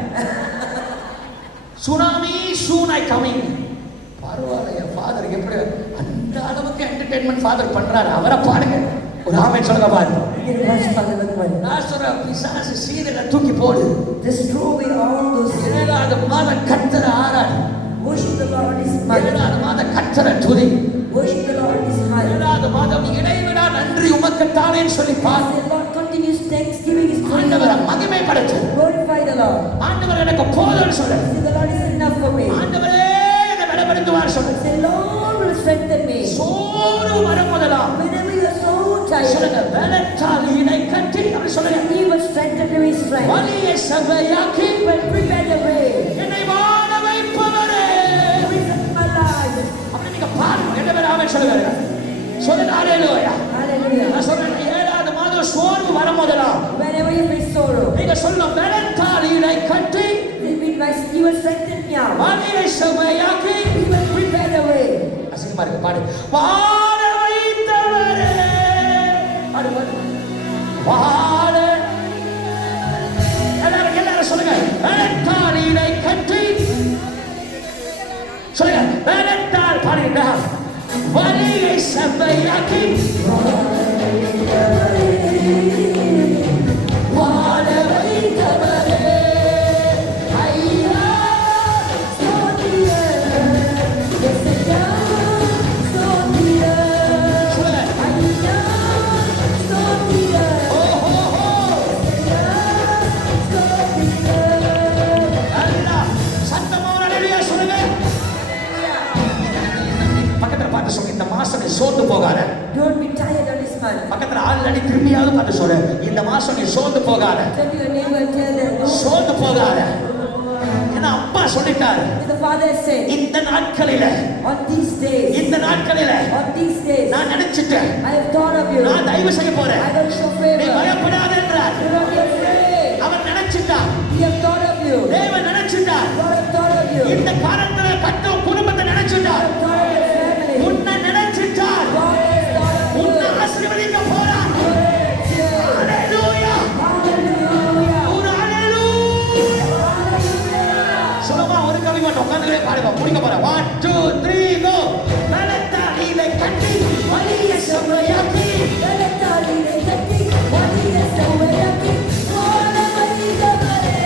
Tsunami soon I coming. பரவாயில்ல, என் ஃபாதர் எப்படி அந்த அளவுக்கு என்டர்டெயின்மெண்ட் ஃபாதர் பண்றாரு, அவரை பாருங்க. ஒரு ஆமென் சொல்லுங்க பாருங்க. You can watch Father Bhagwan. நான் சொல்றேன் பிசாசு சீரியலை தூக்கி போடு. Destroy away all those things. ஏழாவது மாதம் கர்த்தரை ஆராடு. Worship the Lord this month. ஏழாவது மாதம் கர்த்தரை துதி. Worship the Lord this month. ஏழாவது மாதம் இடைவிடா நன்றி உமக்குத்தானேன்னு சொல்லி பாரு. The Lord continues thanksgiving His ஆண்டவரை praise. மகிமைப்படுத்து. Glorify the Lord. ஆண்டவர் எனக்கு போதும்னு சொல்லு. Say the Lord is enough for me. ஆண்டவரே என்னை பலப்படுத்துவார் சொல்லு. Say Lord will strengthen me. சோறு வரும் முதலாம் Whenever you are so tired, சொல்லுங்க, பலத்தால் இடை கட்டி அப்படி சொல்லுங்க. He will strengthen you with strength. வலியை செவ்வையாக்கி He will prepare the way. என்னை வாழ வைப்பவரே. Reset my life. அப்படி நீங்க பாருங்க, என்ன பேர் ஆமென் சொல்லுங்க. சொல்லுங்க ஹalleluya. Hallelujah. நான் சொல்றேன், ஏழாவது மாதம் சோர்வு வரும் முதலாம் Whenever you face sorrow, நீங்க சொல்லணும், பலத்தால் இடை கட்டி He will strengthen me out. வலியை செவ்வையாக்கி He will prepare the way. அசிங்கமா இருக்கு பாடு. வாழ வைத்தவரே. பாடு பாடு. வாழ எல்லாரும் சொல்லுங்க, பலத்தால் இடை கட்டி சொல்லுங்க, பலத்தால் பாடுங்க, வலியை செவ்வையாக்கி வாழ வைத்தவரே. ஐயா இந்த மாசம் நீ சோர்ந்து போகாத. Don't be tired on this month. பக்கத்துல ஆல்ரெடி திரும்பியாவது பார்த்து சொல்லு, இந்த மாசம் நீ சோர்ந்து போகாத, Tell your neighbor and tell them. சோர்ந்து போகாத. ஏன்னா அப்பா சொல்லிட்டாரு, The Father said, இந்த நாட்களில on these days, இந்த நாட்களில on these days, நான் நினைச்சிட்டேன், I have thought of you. நான் தயவு செய்ய போறேன், I will show நீ favor. பயப்படாத என்றார். Do not be afraid. அவன் நினைச்சிட்டான், We have thought of you. தேவன் நினைச்சிட்டார், God has thought of you. இந்த காலத்துல கர்த்தர் குடும்பத்தை நினைச்சிட்டார், God has thought of your family. உன்னை நினைச்சிட்டார், God has thought of you. உன்னை ஆசீர்வதிக்க போறார். Praise you. ஹalleluya. Hallelujah. ஒரு ஹalleluya. சுலமா ஒரு கவி மட்டும் உட்கார்ந்து பாடுங்க, முடிக்க போறேன். 1 2 3 go. பலத்தால் இடை கட்டி வலியை செவ்வையாக்கி Let the Lord be the king. What he has done, we are king. All the money, the money.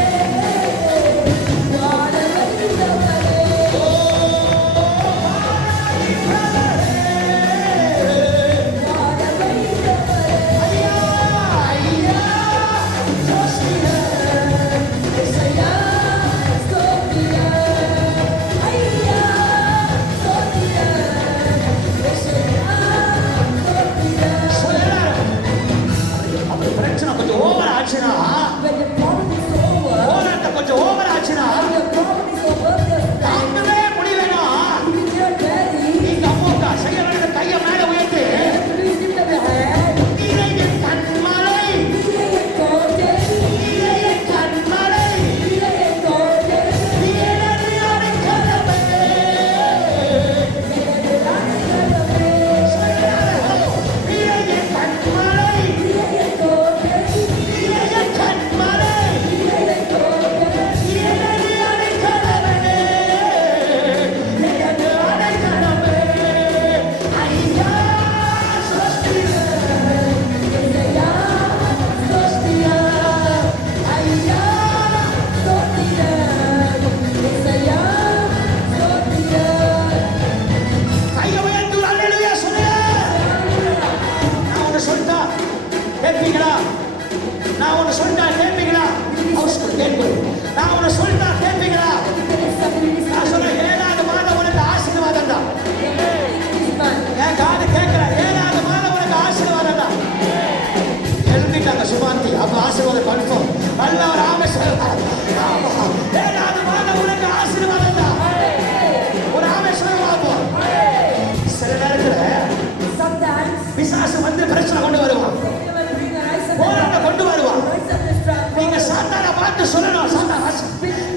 பிசாசு வந்து பிரச்சனை கொண்டு வருவான், They will bring a rise up போராட்ட கொண்டு வருவான். rise up the strong. நீங்க சாத்தானை பார்த்து சொல்லணும்,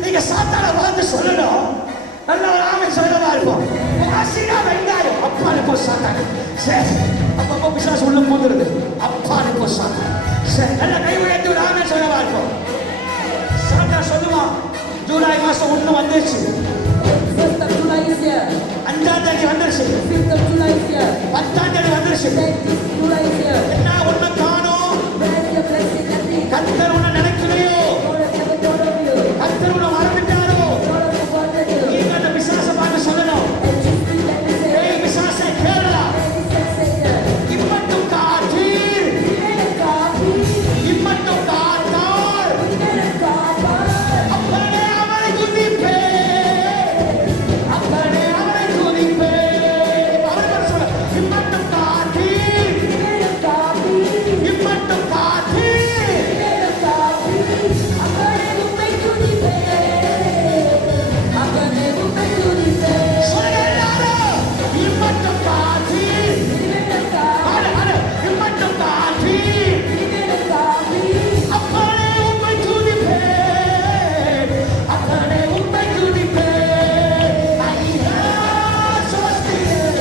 நீங்க சாத்தானை பார்த்து சொல்லணும். நல்ல ஒரு ஆமென் சொல்லவா இருப்போம். ஆசிரா வெங்காயம் அப்பா இப்போ சாத்தானே சரி, அப்பப்போ பிசாசு உள்ள போந்துருது. அப்பா இப்போ சாத்தானே சரி, நல்ல கை உயர்த்தி ஒரு ஆமென் சொல்லவா இருப்போம். சாத்தா சொல்லுவான், ஜூலை மாசம் 1 வந்துருச்சு, 1st of July is here. 5ஆம் தேதி வந்துருச்சு, 5th of July is here. 10ஆம் தேதி வந்துருச்சு. 10th of July is here. என்ன ஒண்ணு காணோம், Where is your blessing? Nothing. கர்த்தர் உன்னை நினைக்கலையோ, God has never thought of you. கர்த்தர் உன்னை மறந்துட்டாரோ. God has forgotten you. நீங்க அந்த பிசாசை பார்த்து சொல்லணும், And you speak like this. ஏய் பிசாசே கேளா, Satan. இம்மட்டும் காற்றீர், Even a copy. இம்மட்டும் காத்தார், Even a copper. அப்பனே அவரை துதிப்பே, அப்பனே அவரை துதிப்பே. அவரை சொல்ல, இம்மட்டும் காற்றீர், Even a copy. இம்மட்டும் காற்றீர். Even a copy. அப்பனே உம்மை துதிப்பேன். அப்பனே உம்மை துதிப்பேன். சொல்லுங்க எல்லாரும், இம்மட்டும் காற்றீர். Even a copy. ஆடு, ஆடு, இம்மட்டும் காற்றீர். Even a copy. அப்பனே உம்மை துதிப்பேன், அப்பனே உம்மை துதிப்பேன். ஐயா சோஸ்திரம்.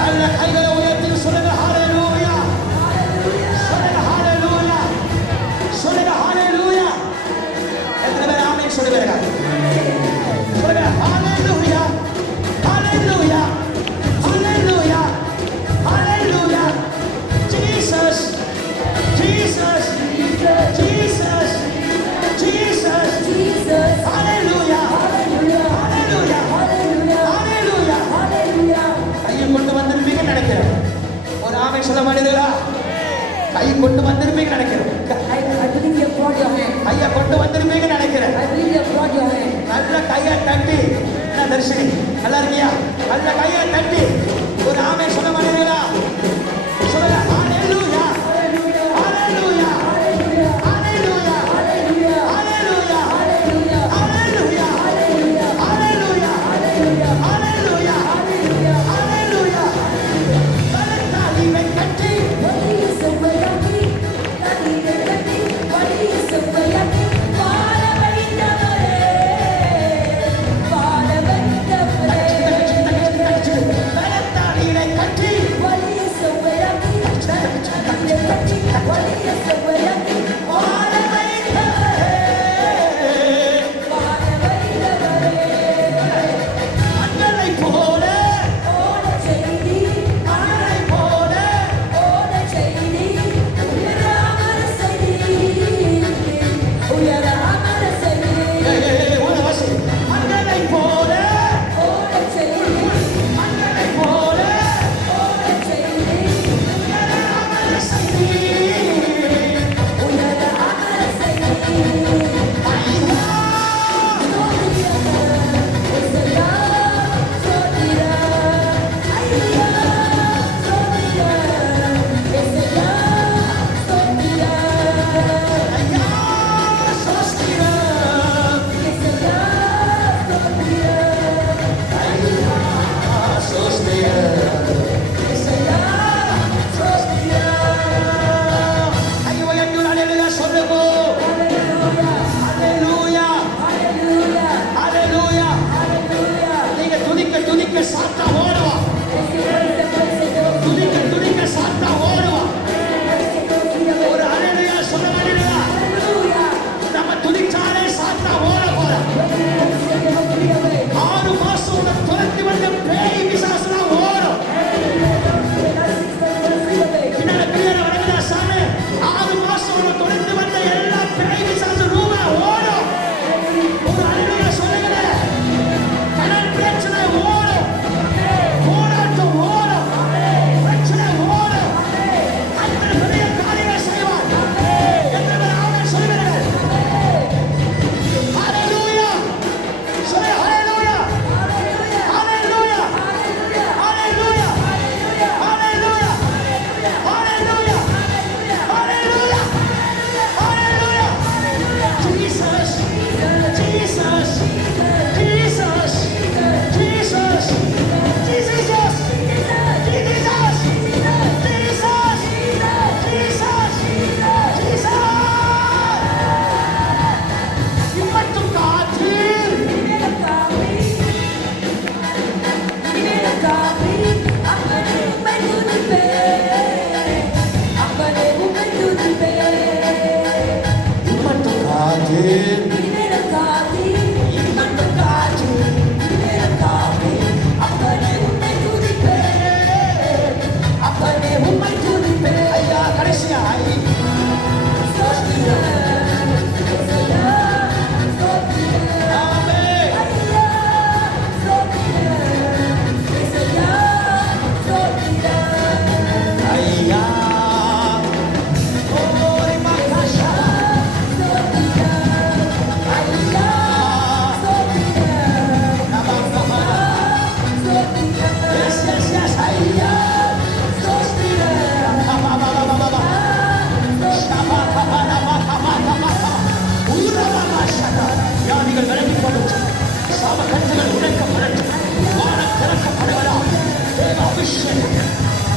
நல்ல கைகளை உயர்த்தி சொல்லுங்க ஹalleluya. சொல்லுங்க ஹalleluya. சொல்லுங்க ஹalleluya. எத்தனை பேர் ஆமென் சொல்லுவீங்க? சொல்லுங்க ஹalleluya. ஹalleluya. ஹalleluya. ஹalleluya. Jesus. Jesus. Jesus. Jesus. ஹalleluya. ஹalleluya. ஹalleluya. கையை கொண்டு வந்திருப்பீங்க நினைக்கிறேன். ஒரு ஆமென் சொல்ல மாட்டீங்களா? கை கொண்டு வந்திருப்பீங்க நினைக்கிறேன். I believe you have brought your hand. கையை கொண்டு வந்திருப்பீங்க நினைக்கிறேன். I believe you have brought your hand. நல்ல கையை தட்டி, என்ன தரிசனி நல்லா இருக்கியா? நல்ல கையை தட்டி ஒரு ஆமென் சொல்ல மாட்டீங்களா? சொல்லுங்க ஹalleluya. ஹalleluya. ஹalleluya. ஹalleluya. ஹalleluya. ஹalleluya. ஹalleluya. ஹalleluya. தலத்தாலிவை கட்டி தகச்சு, தகச்சு, தகச்சு, தகச்சு.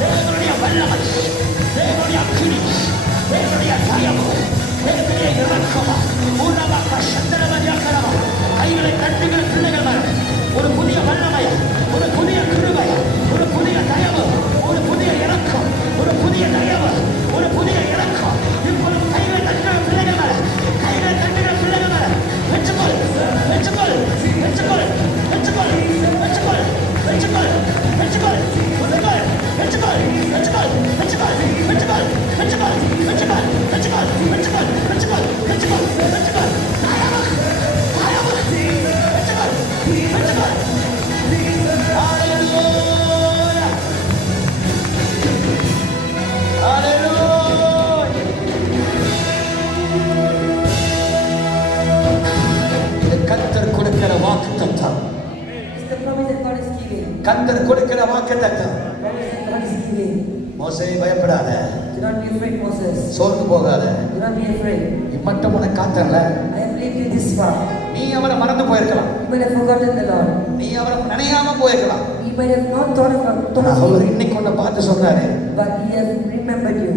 தேவனுடைய வல்லமை, தேவனுடைய அக்கினி, தேவனுடைய தயவு, தேவனுடைய இரக்கம். ஊரமாக சந்திரமதியாக்கிறவா கைகளை தட்டுகிற பிள்ளைகள் மேல ஒரு புதிய வல்லமை, ஒரு புதிய கிருபை, ஒரு புதிய தயவு, ஒரு புதிய இரக்கம், ஒரு புதிய தயவு, ஒரு புதிய இரக்கம். இப்பொழுது கைகளை தட்டுகிற பிள்ளைகள் மேல, கைகளை தட்டுகிற பிள்ளைகள் மேல வெச்சுக்கொள், வெச்சுக்கொள், வெச்சுக்கொள், வெச்சுக்கொள், வெச்சுக்கொள், வெச்சுக்கொள், வெச்சுக்கொள், வெச்சுக்கொள், வெச்சுக்கொள், வெச்சுக்கொள், வெச்சுக்கொள், வெச்சுக்கொள், வெச்சுக்கொள், வெச்சுக்கொள், வெச்சுக்கொள், வெச்சுக்கொள், வெச்சுக்கொள், வெச்சுக்கொள், வெச்சுக்கொள். தயவு, தயவு, வெச்சுக்கொள், வெச்சுக்கொள். Hallelujah. Hallelujah. இது கர்த்தர் கொடுக்கிற வாக்குத்தத்தம். It's the promise that God is giving. கர்த்தர் கொடுக்கிற வாக்குத்தத்தம். Promise that God is giving. மோசே பயப்படாத, Do not be afraid, Moses. சோர்ந்து போகாத. Do not be afraid. இம்மட்டும் உனக்கு காத்தல. I have led you this far. நீ அவரை மறந்து போயிருக்கலாம், You might have forgotten the Lord. நீ அவரை நினையாம போயிருக்கலாம். You might have not thought of our him, இன்னைக்கு உன்னை பார்த்து சொல்றாரு, but He has remembered you.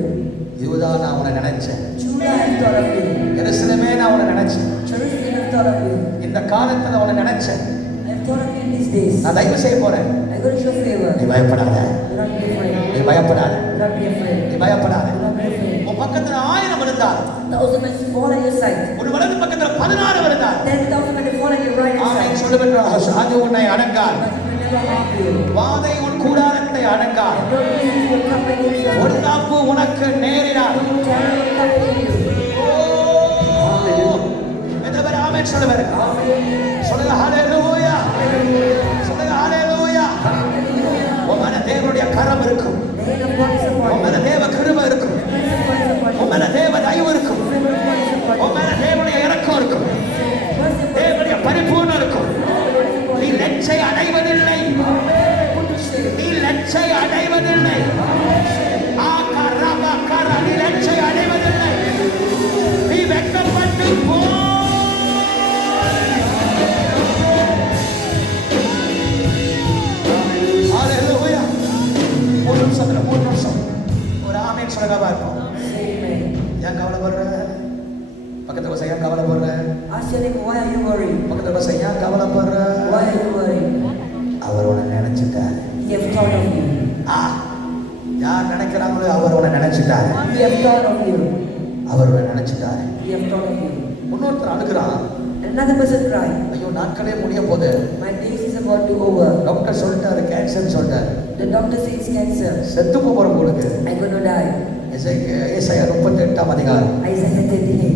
இதுதான் நான் உன்னை நினைச்சேன், Judah has thought of you. எருசலேமே நான் உன்னை நினைச்சேன், Jerusalem has thought of you. இந்த காலத்துல உன்னை நினைச்சேன், I have thought of you in these days. நான் தயவு செய்ய போறேன். I'm going to show favor. நீ பயப்படாத, Do not be afraid. நீ பயப்படாத, Do not be afraid. நீ பயப்படாத. Do not be afraid. உன் பக்கத்துல 1000 இருந்தார், 1,000 might fall at your side. ஒரு வலது பக்கத்துல 16 இருந்தார். 10,000 might fall at your right hand amen side. சொல்லுவேன். அது உன்னை அடங்கார், But it will never harm you. வாதை உன் கூடாரத்தை அடங்கார், No disease will come against you. பொல்லாப்பு உனக்கு நேரிடார். No terror will come against you. எத்தனை ஆமென் சொல்லுவாரு? சொல்லுங்க ஹalleluya, சொல்லுங்க ஹalleluya. உன் மேல தேவனுடைய கரம் இருக்கும், The hand of God is upon உன் you. மேல தேவ கிருபை இருக்கும், The presence of God is upon you. உன் மேல தேவ தயவு இருக்கும், The favor of God is upon உன் you. மேல தேவனுடைய இரக்கம் இருக்கும், Mercy of God தேவனுடைய பரிபூர்ணம் இருக்கும். is upon நீ you. லட்சை அடைவதில்லை, Put to shame. நீ லட்சை அடைவதில்லை. நீ லட்சை அடைவதில்லை. நீ வெட்கப்பட்டு போ. ஹalleluya. மூணு நிமிஷம் ஒரு ஆமென் சொல்லுங்க பார்ப்போம். Say amen. ஏன் கவலைப்படுற? பக்கத்துல வசையா கவலைப்படுற? Ask your neighbor, why are you worried? பக்கத்துல வசையா கவலைப்படுற? Why are you worried? அவர் உன்னை நினைச்சிட்டாரு. He have thought of you. யார் நினைக்கிறாங்களோ அவர் உன்னை நினைச்சிட்டாரு. He have thought of you. அவர் உன்னை நினைச்சிட்டாரு. He have thought of you. இன்னொருத்தர் அழுகிறான், Another person cried. ஐயோ நாட்களே முடிய போகுது, My days is about to over. Doctor சொல்லிட்டாரு கேன்சர் சொல்லிட்டாரு, The doctor says it's cancer. செத்து போற உங்களுக்கு. I'm going to die. ஏசாயா 38 அதிகாரம், Isaiah 38.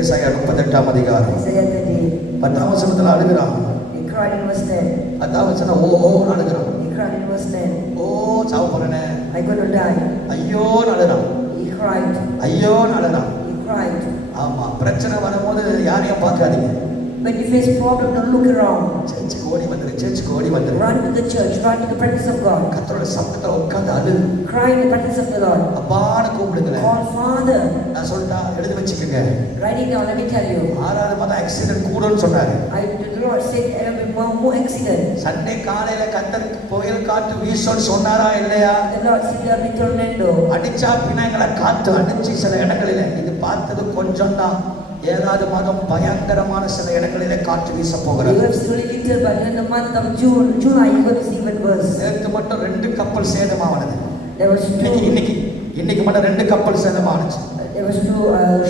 ஏசாயா 38 அதிகாரம் Isaiah 38. 10 வசனத்துல அழுகிறான். He cried in verse 10. 10 வசனம் ஓன்னு அழுகிறான். He cried in verse 10. ஓ சாவு போறேனே, I'm going to die. ஐயோன்னு அழுகிறான், He cried. ஐயோன்னு அழுகிறான். He cried. ஆமா, பிரச்சனை வரும்போது யாரையும் பார்க்காதீங்க, When you face problem, don't look around. சர்ச்சுக்கு ஓடி வந்துரு, சர்ச்சுக்கு ஓடி வந்துரு. Run to the church. Run to the presence of God. கர்த்தரோட சமூகத்துல உட்கார்ந்து அழு, Cry in the presence of the Lord. அப்பான்னு கூப்பிடுங்க. Call Father. நான் சொல்லிட்டா எழுதி வச்சுக்கோங்க. Write it down. Let me tell you. 6வது மாதம் ஆக்சிடென்ட் கூடுன்னு சொன்னாரு. The Lord said there will be more accident. Sunday காலையில கர்த்தர் புயல் காற்று வீசுன்னு சொன்னாரா இல்லையா? The Lord said there will be tornado. அடிச்சா பின்னாங்களை காத்து அடிச்சு சில இடங்களில இது பார்த்தது கொஞ்சம் தான். 7வது மாதம் பயங்கரமான சில இடங்களிலே காற்று வீச You போகிறது. have slowly little, but in the month of July, you're going to see even worse. நேற்று மட்டும் 2 கப்பல் சேதமானது. There was இன்னைக்கு மட்டும் 2 கப்பல் சேதமானுச்சு. There was two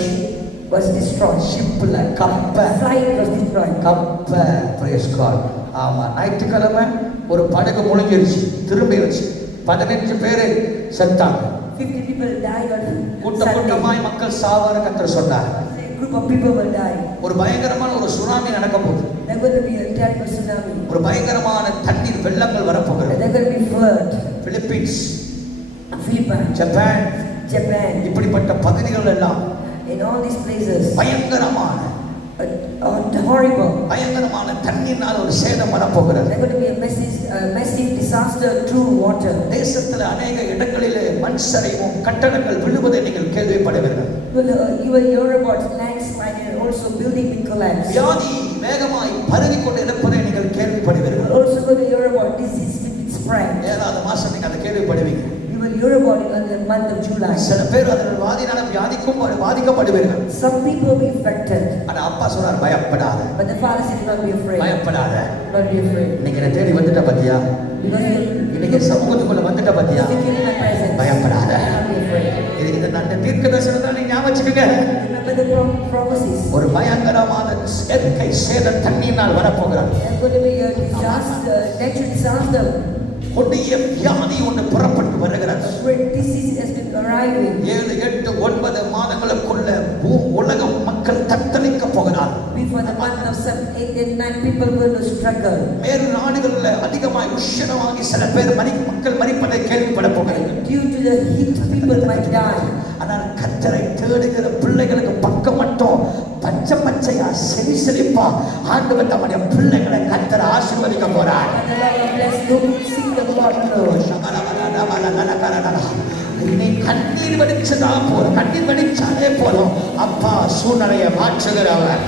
ship was destroyed. ஷிப்ல கப்ப Flight was destroyed. கப்ப praise God. ஆமா, ஞாயிற்றுக்கிழமை ஒரு படகு முழுங்கிருச்சு, திரும்பிருச்சு. 15 பேர் செத்தாங்க. 50 people died on கூட்டமாய் Sunday. மக்கள் சாவார கர்த்தர் சொன்னார். A group of people will die. ஒரு பயங்கரமான ஒரு சுனாமி நடக்க போகுது. There's going to be a terrible tsunami. ஒரு பயங்கரமான தண்ணீர் வெள்ளங்கள் வரப்போகிறது. There's going to be flood. Philippines, Philippines, Japan, Japan, இப்படிப்பட்ட பகுதிகள் எல்லாம் in all these places, பயங்கரமான horrible. பயங்கரமான தண்ணீர்னால ஒரு சேதம் வரப்போகிறது. There's going to be a massive disaster through water. தேசத்துல அநேக இடங்களிலே மண் சரிவும் கட்டடங்கள் விழுவதை நீங்கள் கேள்விப்படுவீர்கள். You will hear about landslide and also building will collapse. வியாதி வேகமாய் பரவி கொண்டு இருப்பதை நீங்கள் கேள்விப்படுவீர்கள். Also going to hear about disease will spread. ஏழாவது மாசம் நீங்க அதை கேள்விப்படுவீங்க. You will hear about it in the month of July. சில பேர் அதனால் வாதினால பாதிக்கப்படுவீர்கள். Some people will be affected. ஆனா அப்பா சொன்னார் பயப்படாத. But the father said, do not be afraid. பயப்படாத. Do not be afraid. இன்னைக்கு என்ன தேடி வந்துட்ட பத்தியா? Because இன்னைக்கு சமூகத்துக்குள்ள வந்துட்ட பத்தியா? you came in my presence. பயப்படாத. Do not be afraid. இது இந்த தீர்க்கதரிசனத்தை நீங்க ஞாபகம் வச்சுக்கங்க. Remember the prophecies. ஒரு பயங்கரமான இயற்கை சேத தண்ணீரினால் வரப்போகிறார். There's going to be a disaster, natural disaster. கொடிய வியாதி ஒன்று புறப்பட்டு வருகிறது. Great disease has been arriving. 7, 8, 9 மாதங்களுக்குள்ள உலக மக்கள் தத்தளிக்க போகிறார். Before the month of 7, 8 and 9 people will struggle. வேறு நாடுகளில் அதிகமாய் உஷ்ணமாகி சில பேர் மக்கள் மரிப்பதை கேள்விப்பட போகிறார்கள். Due to the heat, people might die. ஆனால் கர்த்தரை தேடுகிற பிள்ளைகளுக்கு பக்கம் மட்டும் பச்சை பச்சையா செழிப்பா ஆண்டவர் நம்முடைய பிள்ளைகளை கர்த்தர் ஆசீர்வதிக்க போறார். And the Lord will bless those who seek the Lord. நீ கண்ணீர் வடிச்சதா போதும், கண்ணீர் வடிச்சாலே போதும். அப்பா சூழ்நிலையை மாற்றுகிறவர்.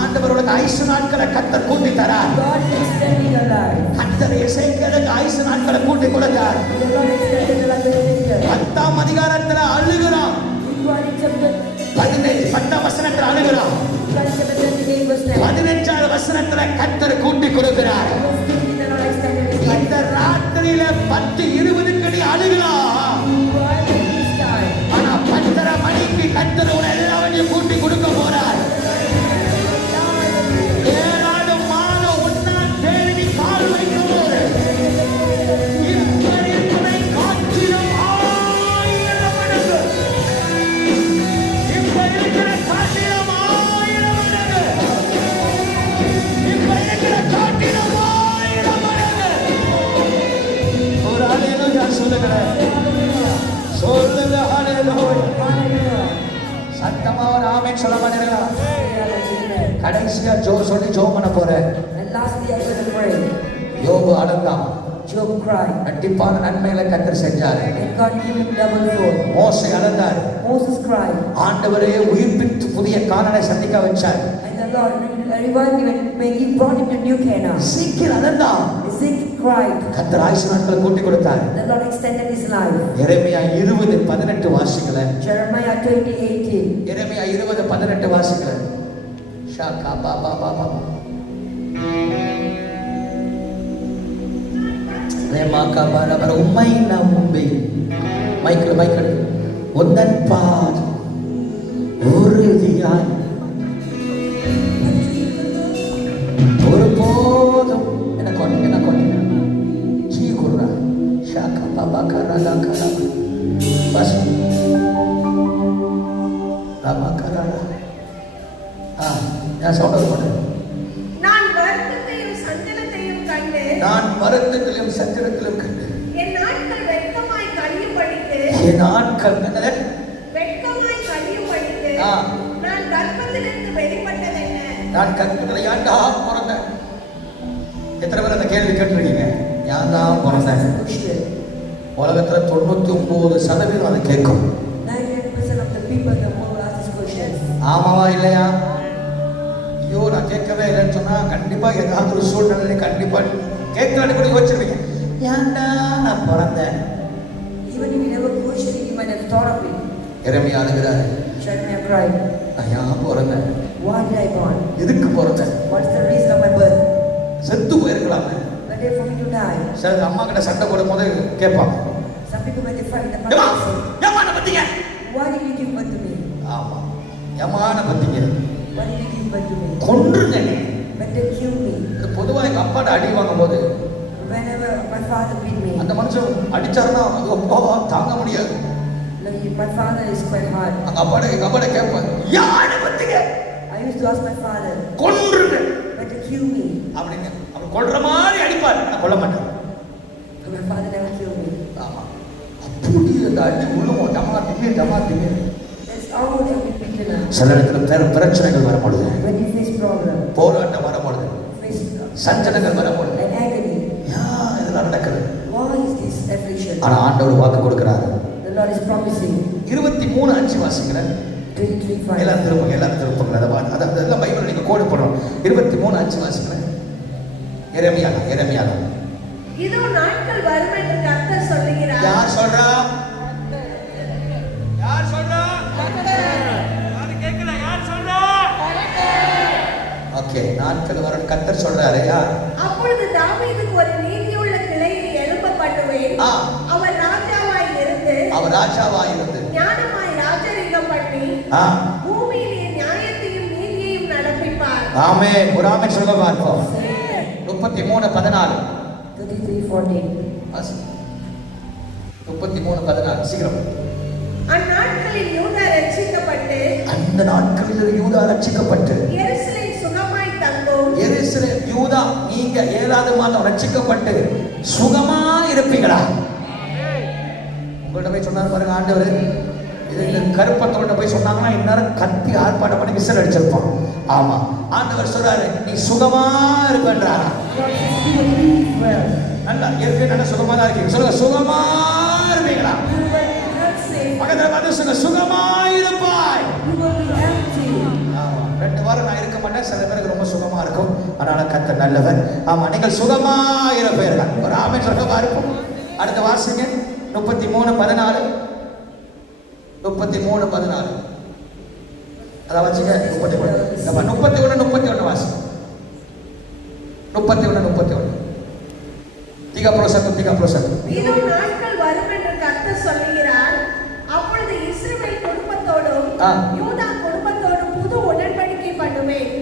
ஆண்டவரோட ஆயுசு நாட்களை கர்த்தர் கூட்டி தரார். God is extending your life. கர்த்தர் எசேக்கியேலுக்கு ஆயுசு நாட்களை கூட்டி கொடுத்தார். The Lord extended the life of Ezekiel. 10ஆம் அதிகாரத்துல அழுகிறான். Deuteronomy chapter 10ஆம் வசனத்துல அழுகிறான். 28 verse 10. 15ஆவது வசனத்துல கர்த்தர் கூட்டி கொடுக்கிறார். The Lord extended his life. இந்த ராத்திரியில 10:20 கடி அழுகிறான். While in this time, ஆனா 10:30 மணிக்கு கர்த்தர் உன எல்லாவற்றையும் கூட்டி கொடுக்க போறார். 7 மாதம் ஒன்னா தேடி கால் வைக்கும்போது இப்படிப்பதை காற்றிலும் 1000 மடங்கு, இப்ப இருக்கிற காற்றிலும் 1000 மடங்கு, இப்ப இருக்கிற காற்றிலும் 1000 மடங்கு. ஒரு ஹல்லேலூயா சொல்லுகிறேன். சொல்லுங்க ஹல்லேலூயா. சத்தமா ஒரு ஆமென் சொல்ல மாட்டீங்களா? கடைசியா சொல்லி ஜெபம் பண்ண போறேன். and lastly I'm going to pray. யோபு அழுதான். Job cried. கண்டிப்பான நன்மைகளை கர்த்தர் செஞ்சார். And God gave him double fold. மோசே அழுதார். Moses cried. ஆண்டவரே உயிர்ப்பித்து புதிய கானானை சந்திக்க வச்சார். And the Lord revived him and he brought him to New Canaan. சீக்கிரம் அழுதான். Ezekiel cried. கர்த்தர் ஆயுசு நாட்களை கூட்டி கொடுத்தார். The Lord extended his life. Jeremiah 20:18 வாசிக்கல. Jeremiah 20:18. Jeremiah 20:18 வாசிக்கல. Xhaka Baba Baba. ரேமாகா பாரபர உம்மை நம்பி மைக்கேல் உந்தன் பார் உறுதியாய் ஒருபோதும் என்ன கொண்டு ஜீ குருரா ஷாகா பாபா கரலா கரா பஸ் ராமா கரலா நான் சவுண்ட் போட்டேன். நான் வருத்தத்தையும் சஞ்சலத்தையும் கண்டு நான் வருத்தத்திலும் சஞ்சலத்திலும் கண்டு என் நாட்கள் வெட்கமாய் கழியும்படிக்கு என் ஆட்கள் என்னது வெட்கமாய் கழியும்படிக்கு ஆ. நான் கர்ப்பத்திலிருந்து வெளிப்பட்டது என்ன? நான் கற்பத்தில் ஏன்டா பிறந்தேன்? எத்தனை பேர் அந்த கேள்வி கேட்டிருக்கீங்க? ஏன் தான் பிறந்தேன்? Question. உலகத்துல 99% அதை கேட்கும். 98% of the people in the world ask this question. ஆமாவா இல்லையா? ஐயோ நான் கேட்கவே இல்லைன்னு சொன்னா கண்டிப்பா ஏதாவது ஒரு சூழ்நிலை கண்டிப்பா கேட்கலான்னு கூட யோசிச்சிருவீங்க. ஏன்டா நான் பிறந்தேன்? Even if you never question it, you might have thought of it. Jeremiah அழுகிறாரு. Jeremiah cried. நான் ஏன் பிறந்தேன்? Why did I born? எதுக்கு பிறந்தேன்? What's the reason of my birth? செத்து போயிருக்கலாமே. Better for me to die. சரி அம்மா கிட்ட சண்டை போடும் போது கேட்பாங்க. Some people when they fight in the ஏம்மா, past, ஏம்மா என்ன பத்தீங்க? why did you give birth to me? ஆமா ஏமான பத்தீங்க? Why did you give birth to me? கொன்றுங்க நீ. Better kill me. இது பொதுவா எங்க அப்பாட்ட அடி வாங்கும் போது Whenever my father beat me, அந்த மனுஷன் அடிச்சாருன்னா அது அப்பா தாங்க முடியாது. like my father is quite hard. எங்க அப்பாட்ட கேட்பேன், யானை பத்தீங்க? I used to ask my father, கொன்றுங்க better kill me. அப்படின்னு அவர் கொல்ற மாதிரி அடிப்பார். நான் கொல்ல மாட்டேன். But my father never killed me. ஆமா அப்படி அந்த அடி உழுவும் டமா திமே. That's all that we beaten up. சில இடத்துல பிரச்சனைகள் வரும்பொழுது, When you face problem, போராட்டம் வரும்பொழுது, face சஞ்சலங்கள் வரும்பொழுது, an agony. ஏன் இதெல்லாம் நடக்குது? Why is this affliction? ஆனா ஆண்டவர் வாக்கு கொடுக்கிறாரு. The Lord is promising. 23:5 வாசிக்கிறேன். 23:5. எல்லாம் திருப்புங்க. அதெல்லாம் பைபிள் நீங்க கோடு போடணும். 23:5 வாசிக்கிறேன். எரேமியா இதோ நாட்கள் வரும் என்று கர்த்தர் சொல்லுகிறார். யார் சொல்றா? யார் சொல்றா? யாரு கேட்கல? யார் சொல்றா? ஓகே, நாட்கள் வரும் கர்த்தர் சொல்றாரு. யார்? அப்பொழுது தாவீதுக்கு ஒரு நீதியுள்ள கிளையை எழுப்ப பண்ணுவேன். அவர் ராஜாவாய் இருந்து ஞானமாய் ராஜரீகம் பண்ணி பூமியிலே நியாயத்தையும் நீதியையும் நடப்பிப்பார். ஆமென். ஒரு ஆமென் சொல்ல பார்ப்போம். 33:14. 33:14 சீக்கிரம். அந்நாட்களில் யூதா ரட்சிக்கப்பட்டு எருசலேம் சுகமாய் தங்கும். எருசலேம் யூதா நீங்க 7வது மாதம் ரட்சிக்கப்பட்டு சுகமா இருப்பீங்களா? உங்கள்ட்ட போய் சொன்னாரு பாருங்க ஆண்டவர். இது கருப்பத்தோட போய் சொன்னாங்கன்னா இந்நேரம் கத்தி ஆர்ப்பாட்டம் பண்ணி விசில் அடிச்சிருப்பான். ஆமா, ஆண்டவர் சொல்றாரு நீ சுகமா இருப்பேன்றாரா? நல்லா ஏற்கனவே நல்லா சுகமா தான் இருக்கீங்க. சொல்லுங்க, சுகமா இருப்பீங்களா? பக்கத்துல பார்த்து சொல்லுங்க, சுகமா இருப்பாய். ஆமா, 2 வாரம் நான் இருக்க மாட்டேன். சில பேருக்கு ரொம்ப சுகமா இருக்கும். அதனால கர்த்தர் நல்லவர். ஆமா, நீங்கள் சுகமா இருப்பீர்கள். ஒரு ஆமென் சொல்ல இருக்கும். அடுத்த வாசிங்க 33:14. 33:14 அத வச்சுங்க. 31 வாசி. 31 திகா ப்ரோசத்து. இதோ நாட்கள் வரும் என்று கர்த்தர் சொல்லுகிறார். அப்பொழுது இஸ்ரவேல் குடும்பத்தோடும் யூதா குடும்பத்தோடும் புது உடன்படிக்கை பண்ணுவேன்.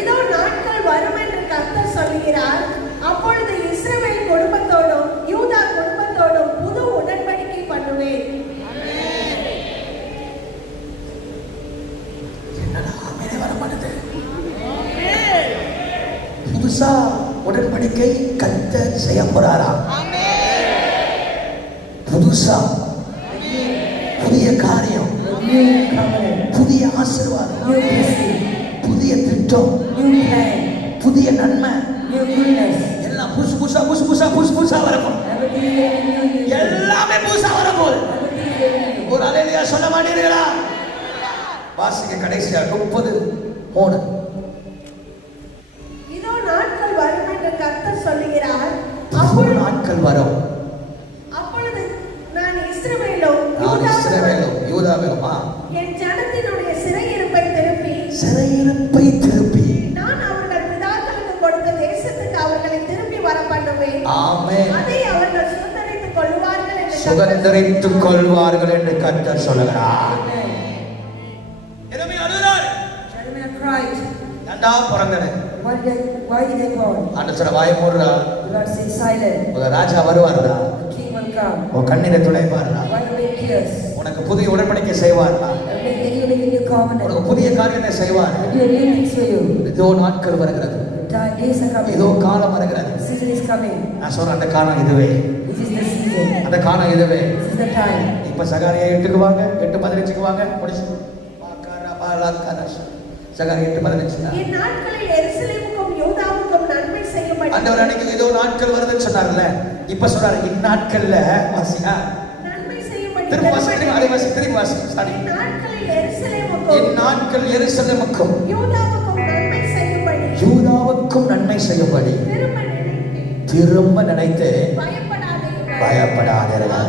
இதோ நாட்கள் வரும் என்று கர்த்தர் சொல்லுகிறார். அப்பொழுது இஸ்ரவேல் குடும்பத்தோடும் யூதா குடும்பத்தோடும் புது உடன்படிக்கை பண்ணுவேன். புதுசா உடன்படிக்கை கர்த்தர் செய்ய போறாரா? புதுசா புதிய காரியம், புதிய ஆசீர்வாதம், புதிய திட்டம், புதிய நன்மை எல்லாம் புதுசா வரப்போம். எல்லாமே புதுசா வரப்போகுது. ஒரு அல்லேலூயா சொல்ல மாட்டீர்களா? வாசிக்க கடைசியா 30:3. இதோ நாட்கள் வரும் என்று கர்த்தர் சொல்லுகிறார். நாட்கள் வரும். அப்பொழுது நான் இஸ்ரவேலும் யூதாவிலும் என் ஜனத்தினுடைய சிறையிருப்பை திருப்பி நான் அவர்கள் பிதாக்களுக்கு கொடுத்த தேசத்துக்கு அவர்களை திரும்பி வர பண்ணுவேன். ஆமென். அதை அவர்கள் சுதந்தரித்துக் கொள்வார்கள் என்று கர்த்தர் சொல்லுகிறார். எரேமியா அழுகிறார். Jeremiah cried. ஏண்டா பிறந்தனே? Why did they born? ஆண்டவரே வாய் மூடுடா. The Lord said silent. ஒரு ராஜா வருவார்டா. The king will come. உன் கண்ணீரை துடைப்பார்டா. Why do they tears? உனக்கு புதிய உடன்படிக்கை செய்வார்டா. You make a new covenant. உனக்கு புதிய காரியத்தை செய்வார். Do a new things for you. இதோ நாட்கள் வருகிறது. Days are coming. இதோ காலம் வருகிறது. Season is coming. நான் சொல்றேன் அந்த காலம் இதுவே. This is the season. அந்த காலம் இதுவே. This is the time. இப்ப சகாரியா 8க்கு வாங்க, 8:15க்கு வாங்க, முடிச்சு. சகாரியா 8:15. இந்த நாட்களில் எருசலேமுக்கும் யூதாவுக்கும் நன்மை செய்யப்படும். ஆண்டவர் அன்னைக்கு ஏதோ நாட்கள் வருதுன்னு சொன்னார்ல. இப்ப சொல்றாரு இந்நாட்கள்ல வாசியா நன்மை செய்யப்படும். திரும்ப வாசி. ஸ்டார்ட். நாட்களில் எருசலேமுக்கும் இந்நாட்கள் எருசலேமுக்கும் யூதாவுக்கும் நன்மை செய்யும்படி திரும்ப நினைத்து பயப்படாதீர்கள்.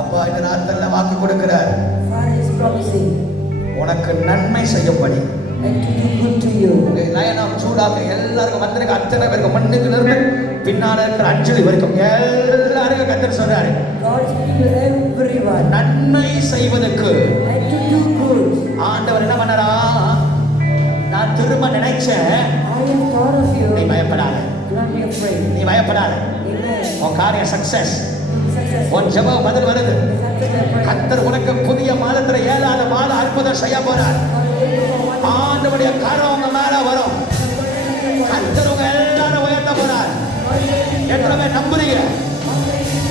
அப்பா இந்த நாட்கள்ல வாக்கு கொடுக்கிறார். Father is promising. உனக்கு நன்மை செய்யும்படி And to do good to you. லயனம் சூடாக எல்லாருக்கும் வந்திருக்க அத்தனை பேருக்கு மண்ணுக்குள்ள இருந்து பின்னால இருக்கிற அஞ்சலி வரைக்கும் எல்லாருக்கும் கர்த்தர் சொல்றாரு. God is to everyone. நன்மை செய்வதற்கு And to do good. ஆண்டவர் என்ன பண்ணறா? நான் திரும்ப நினைச்சேன். I have thought of you. நீ பயப்படாத. Do not be afraid. நீ பயப்படாத. Amen. உன் காரியம் சக்சஸ். Success. உன் ஜெபம் பதில் வருது. கர்த்தர் உனக்கு புதிய மாதத்துல 7வது மாத அற்புதம் செய்ய போறார். ஆண்டவருடைய கரம் உங்க மேல வரும். கர்த்தர் உங்க எல்லாரும் உயர்த்த போறார். எத்தனை பேர் நம்புறீங்க?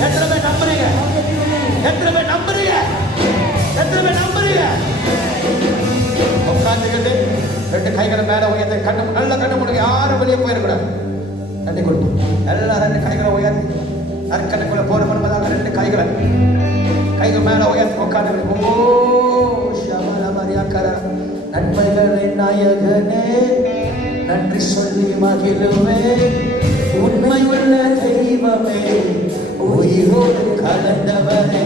எத்தனை பேர் நம்புறீங்க? எத்தனை பேர் நம்புறீங்க? எத்தனை பேர் நம்புறீங்க? உட்கார்ந்துக்கிட்டு 2 கைகளை மேல உயர்த்தி நல்ல கண்ணு முடிக்க யாரும் வெளியே போயிடக்கூடாது. தண்ணி கொடுக்கும் எல்லாரும் 2 கைகளை உயர்த்தி நற்கண்ணுக்குள்ள போற பண்ணுவதாக 2 கைகள் மேல உயர்த்தி உட்கார்ந்து ஓ ஷமல மரியா கர நன்மைகளின் நாயகனே நன்றி சொல்லி மகிழுவே. உண்மை உள்ள தெய்வமே, உயிரோடு கலந்தவரே,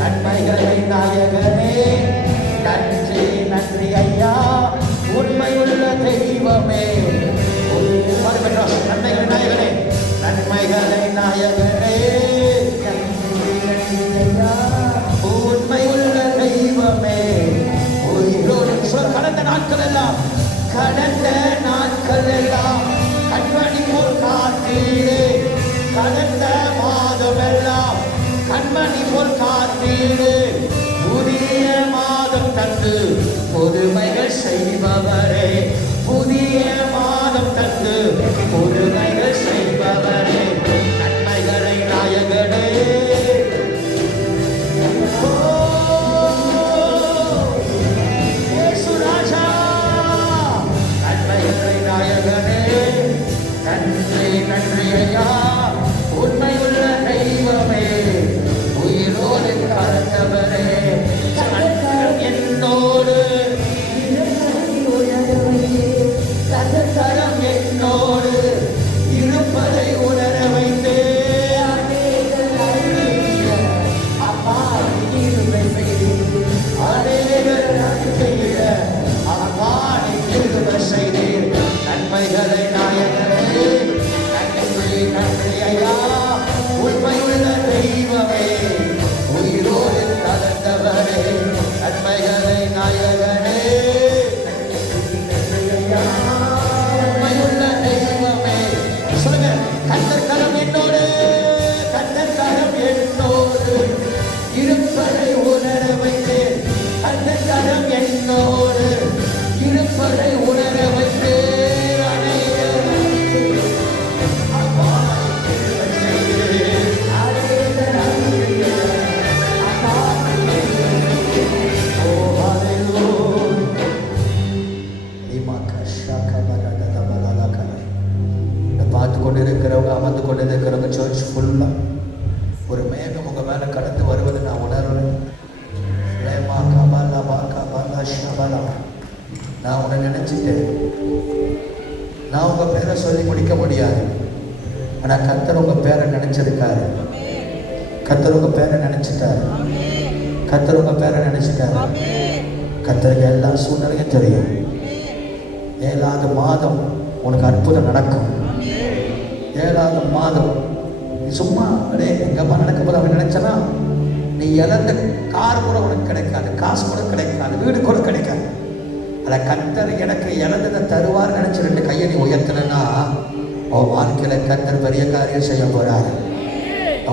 நன்மைகளை நாயகனே, நன்றி நன்றி ஐயா. உண்மை உள்ள தெய்வமே, நன்மைகளை நாயகனே, நன்மைகளை நாயகனே, உண்மை உள்ள தெய்வமே, உயிரோடு கடந்த நாட்கள் எல்லாம், கடந்த நாட்கள் எல்லாம் கண்மணி போல் காத்தீரே, கடந்த மாதம் எல்லாம் கண்மணி போல் காத்தீரே, புதிய மாதம் தந்து புதுமைகள் செய்பவரே, புதிய மாதம் தந்து புதுமைகள் செய்பவரே, நன்மைகளை நாயகனே. நன்றி நன்றி ஐயா. உண்மை உள்ள தெய்வமே, உயிரோடு கலந்தவரே, கர்த்தர் என்னோடு, கர்த்தர் என்னோடு இருப்பதை உணர வைத்தே, அப்பா கிருபை செய்தீர், அநேகர் நன்மையிட அப்பா கிருபை செய்தீர், நன்மைகளை நாயகனே, நன்றி நன்றி ஐயா. உண்மை உள்ள தெய்வமே, உயிரோடு கலந்தவரே, நன்மைகளை நாயகனே, உண்மை உள்ள தெய்வமே. சொல்லுங்க, கர்த்தர் கரம் என்னோடு, கர்த்தர் கரம் என்னோடு இருப்பதை உணர வைத்தேன், கர்த்தர் கரம் என்னோடு இருப்பதை உணர வைத்தேன். பார்த்து கொண்டு இருக்கிறவங்க, அமர்ந்து கொண்டு இருக்கிறவங்க, சர்ச் ஃபுல்லா ஒரு மேகம் உங்க மேல கடந்து வருவதை நான் உணர்றேன். நான் உன்னை நினைச்சிட்டேன். நான் உங்க பேரை சொல்லி முடிக்க முடியாது, ஆனா கர்த்தர் உங்க பேரை நினைச்சிருக்காரு. கர்த்தர் உங்க பேரை நினைச்சிட்டாரு. கர்த்தர் உங்க பேரை நினைச்சிட்டாரு. கர்த்தருக்கு எல்லா சூழ்நிலையும் தெரியும். 7வது மாதம் உனக்கு அற்புதம் நடக்கும். 7வது மாதம் சும்மா அப்படியே எங்கப்பா நடக்க போது அப்படி நினைச்சனா, நீ இழந்த கார் கூட உனக்கு கிடைக்காது, காசு கூட கிடைக்காது, வீடு கூட கிடைக்காது. அதை கர்த்தர் எனக்கு இழந்ததை தருவார் நினைச்சு 2 கையை நீ உயர்த்தலைன்னா உன் வாழ்க்கையில கர்த்தர் பெரிய காரியம் செய்ய போறாரு.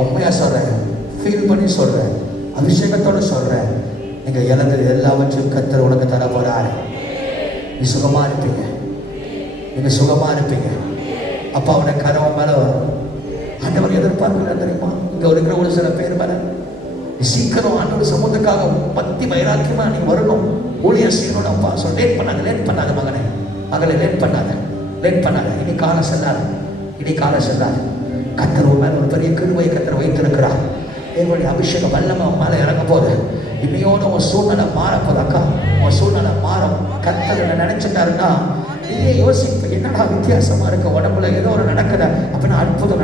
உண்மையா சொல்றேன், ஃபீல் பண்ணி சொல்றேன், அபிஷேகத்தோட சொல்றேன். நீங்க இழந்தது எல்லாவற்றையும் கர்த்தர் உனக்கு தர போறாரு. நீ சுகமா இருப்பீங்க, நீங்க சுகமா இருப்பீங்க. அப்பா அவனை கனவு மேல ஆண்டவர் எதிர்பார்க்கல தெரியுமா? இங்க இருக்கிற ஒரு சில பேர் மேல நீ சீக்கிரம் ஆண்டவர் சமூகத்துக்காக பக்தி வைராக்கியமா நீ வரணும், ஊழியர் செய்யணும். அப்பா சொல்ல லேட் பண்ணாத மகனே, மகளை லேட் பண்ணாத. இனி காலம் செல்லாது. கர்த்தர் உன் மேல ஒரு பெரிய கிருபையை கர்த்தர் வைத்திருக்கிறார். தேவனுடைய அபிஷேகம் வல்லமை உன் மேல இறங்க போது. இன்னையோட உன் சூழ்நிலை மாறப்போது. அக்கா, உன் சூழ்நிலை மாறும். கர்த்தர் நினைச்சிட்டாருன்னா நீயே யோசிப்பு, என்னடா வித்தியாசமா இருக்க, உடம்புல ஏதோ ஒரு நடக்குது அப்படின்னா அற்புதம்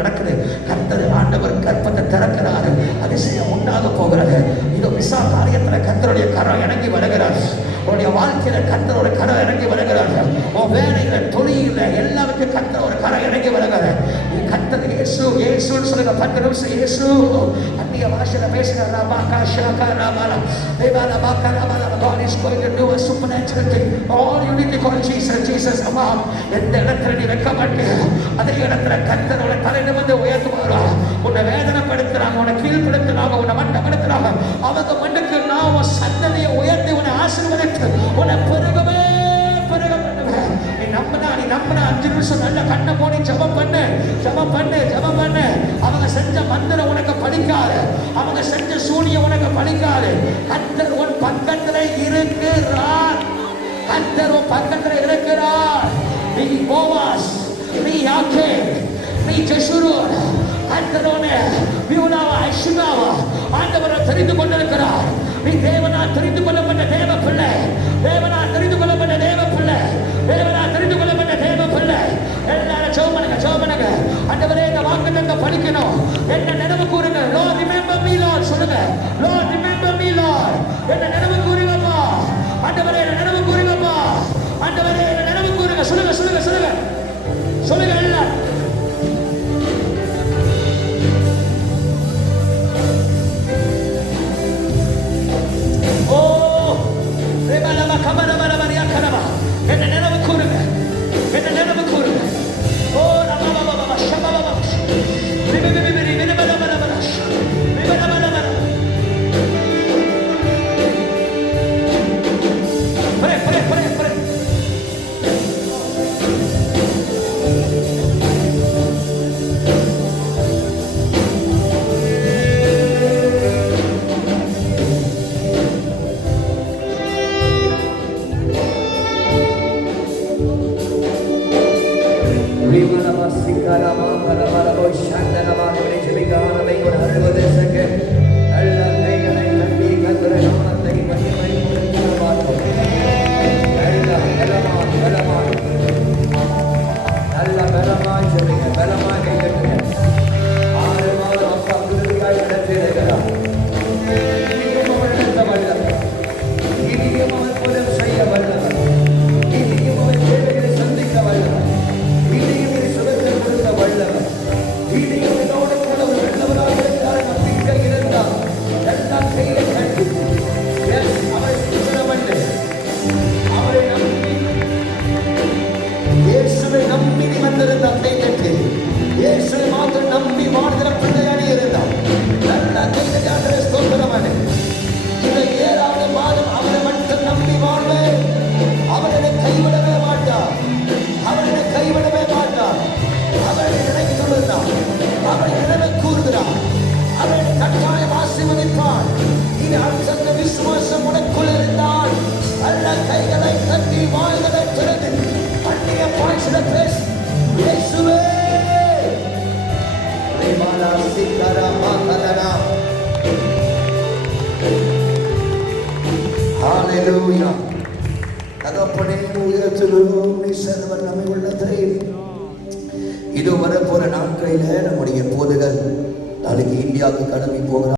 நடக்குது. கர்த்தர் ஆண்டவர் கற்பத்தை திறக்கிறாரு, அதிசயம் உண்டாக போகிறது. இதோ விசா காரியத்துல கர்த்தருடைய கரம் இறங்கி வருகிறார். உன்னுடைய வாழ்க்கையில கர்த்தரோட கரம் இறங்கி வருகிறார். உன் வேலையில, தொழில, எல்லாருக்கும் கர்த்தரோட கரம் இறங்கி வருகிறார். கர்த்தர் இயேசுன்னு சொல்லுங்க. 10 நிமிஷம் இயேசு அந்நிய பாஷையில பேசுகிறார். God is going to do a supernatural thing. All you need to call Jesus. அம்மா, எந்த இடத்துல நீ வைக்கப்பட்டு அதே இடத்துல கர்த்தரோட தலைநிமிர்ந்து உயர்த்துவாரா. உன்னை வேதனைப்படுத்துறாங்க, உன்னை கீழ்படுத்துறாங்க, உன்னை மட்டப்படுத்துறாங்க, அவங்க மண்ணுக்கு நான் உன் சந்ததியை உயர்த்தி உன்னை ஆசீர்வதித்து உன்னை பெருகவே பண்ணுவேன். நீ நம்பினா 5 நிமிஷம் நல்ல கண்ணை போடி ஜெபம் பண்ணு. அவங்க செஞ்ச மந்திரம் உனக்கு பலிக்காது, அவங்க செஞ்ச சூனியம் உனக்கு பலிக்காது. கர்த்தர் உன் பக்கத்துல இருக்கிறார். நீ போவாஸ், நீ யாக்கே, நீ ஜெசுரூன், கர்த்தரோனே வியூனாவா ஐஷுனாவா ஆண்டவரை தெரிந்து கொண்டிருக்கிறார். நீ தேவனால் தெரிந்து கொள்ளப்பட்ட தேவ பிள்ளை, தேவனால் தெரிந்து கொள்ளப்பட்ட தேவ பிள்ளை, தேவனால் தெரிந்து படிக்கணும். என்ன நினைவு கூறுங்க. Lord remember me Lord சொல்லுங்க. Lord remember me Lord. என்ன நினைவு கூறுங்கப்பா. ஆண்டவரே என்ன நினைவு கூறுங்கப்பா. ஆண்டவரே என்ன நினைவு கூறுங்க. சொல்லுங்க சொல்லுங்க சொல்லுங்க. சொல்லுங்க எல்லாம். ஓ ரெபலமா கமரமரம ரியாக்கரமா. என்ன நினைவு கூறுங்க. என்ன நினைவு கூறுங்க. ஓ ரபபபப ஷபபப. ரிபபிபிபி ரிபபபபப. ரிபபபபப. Pray, pray, pray, pray. Hallelujah. தகப்பனே உயர்த்துகிறோம். நீ சர்வ நன்மை உள்ள தெய்வம். இது வரப்போற நாட்களில நம்முடைய போதுகள் நாளைக்கு இந்தியாவுக்கு கடமை போகிறார்.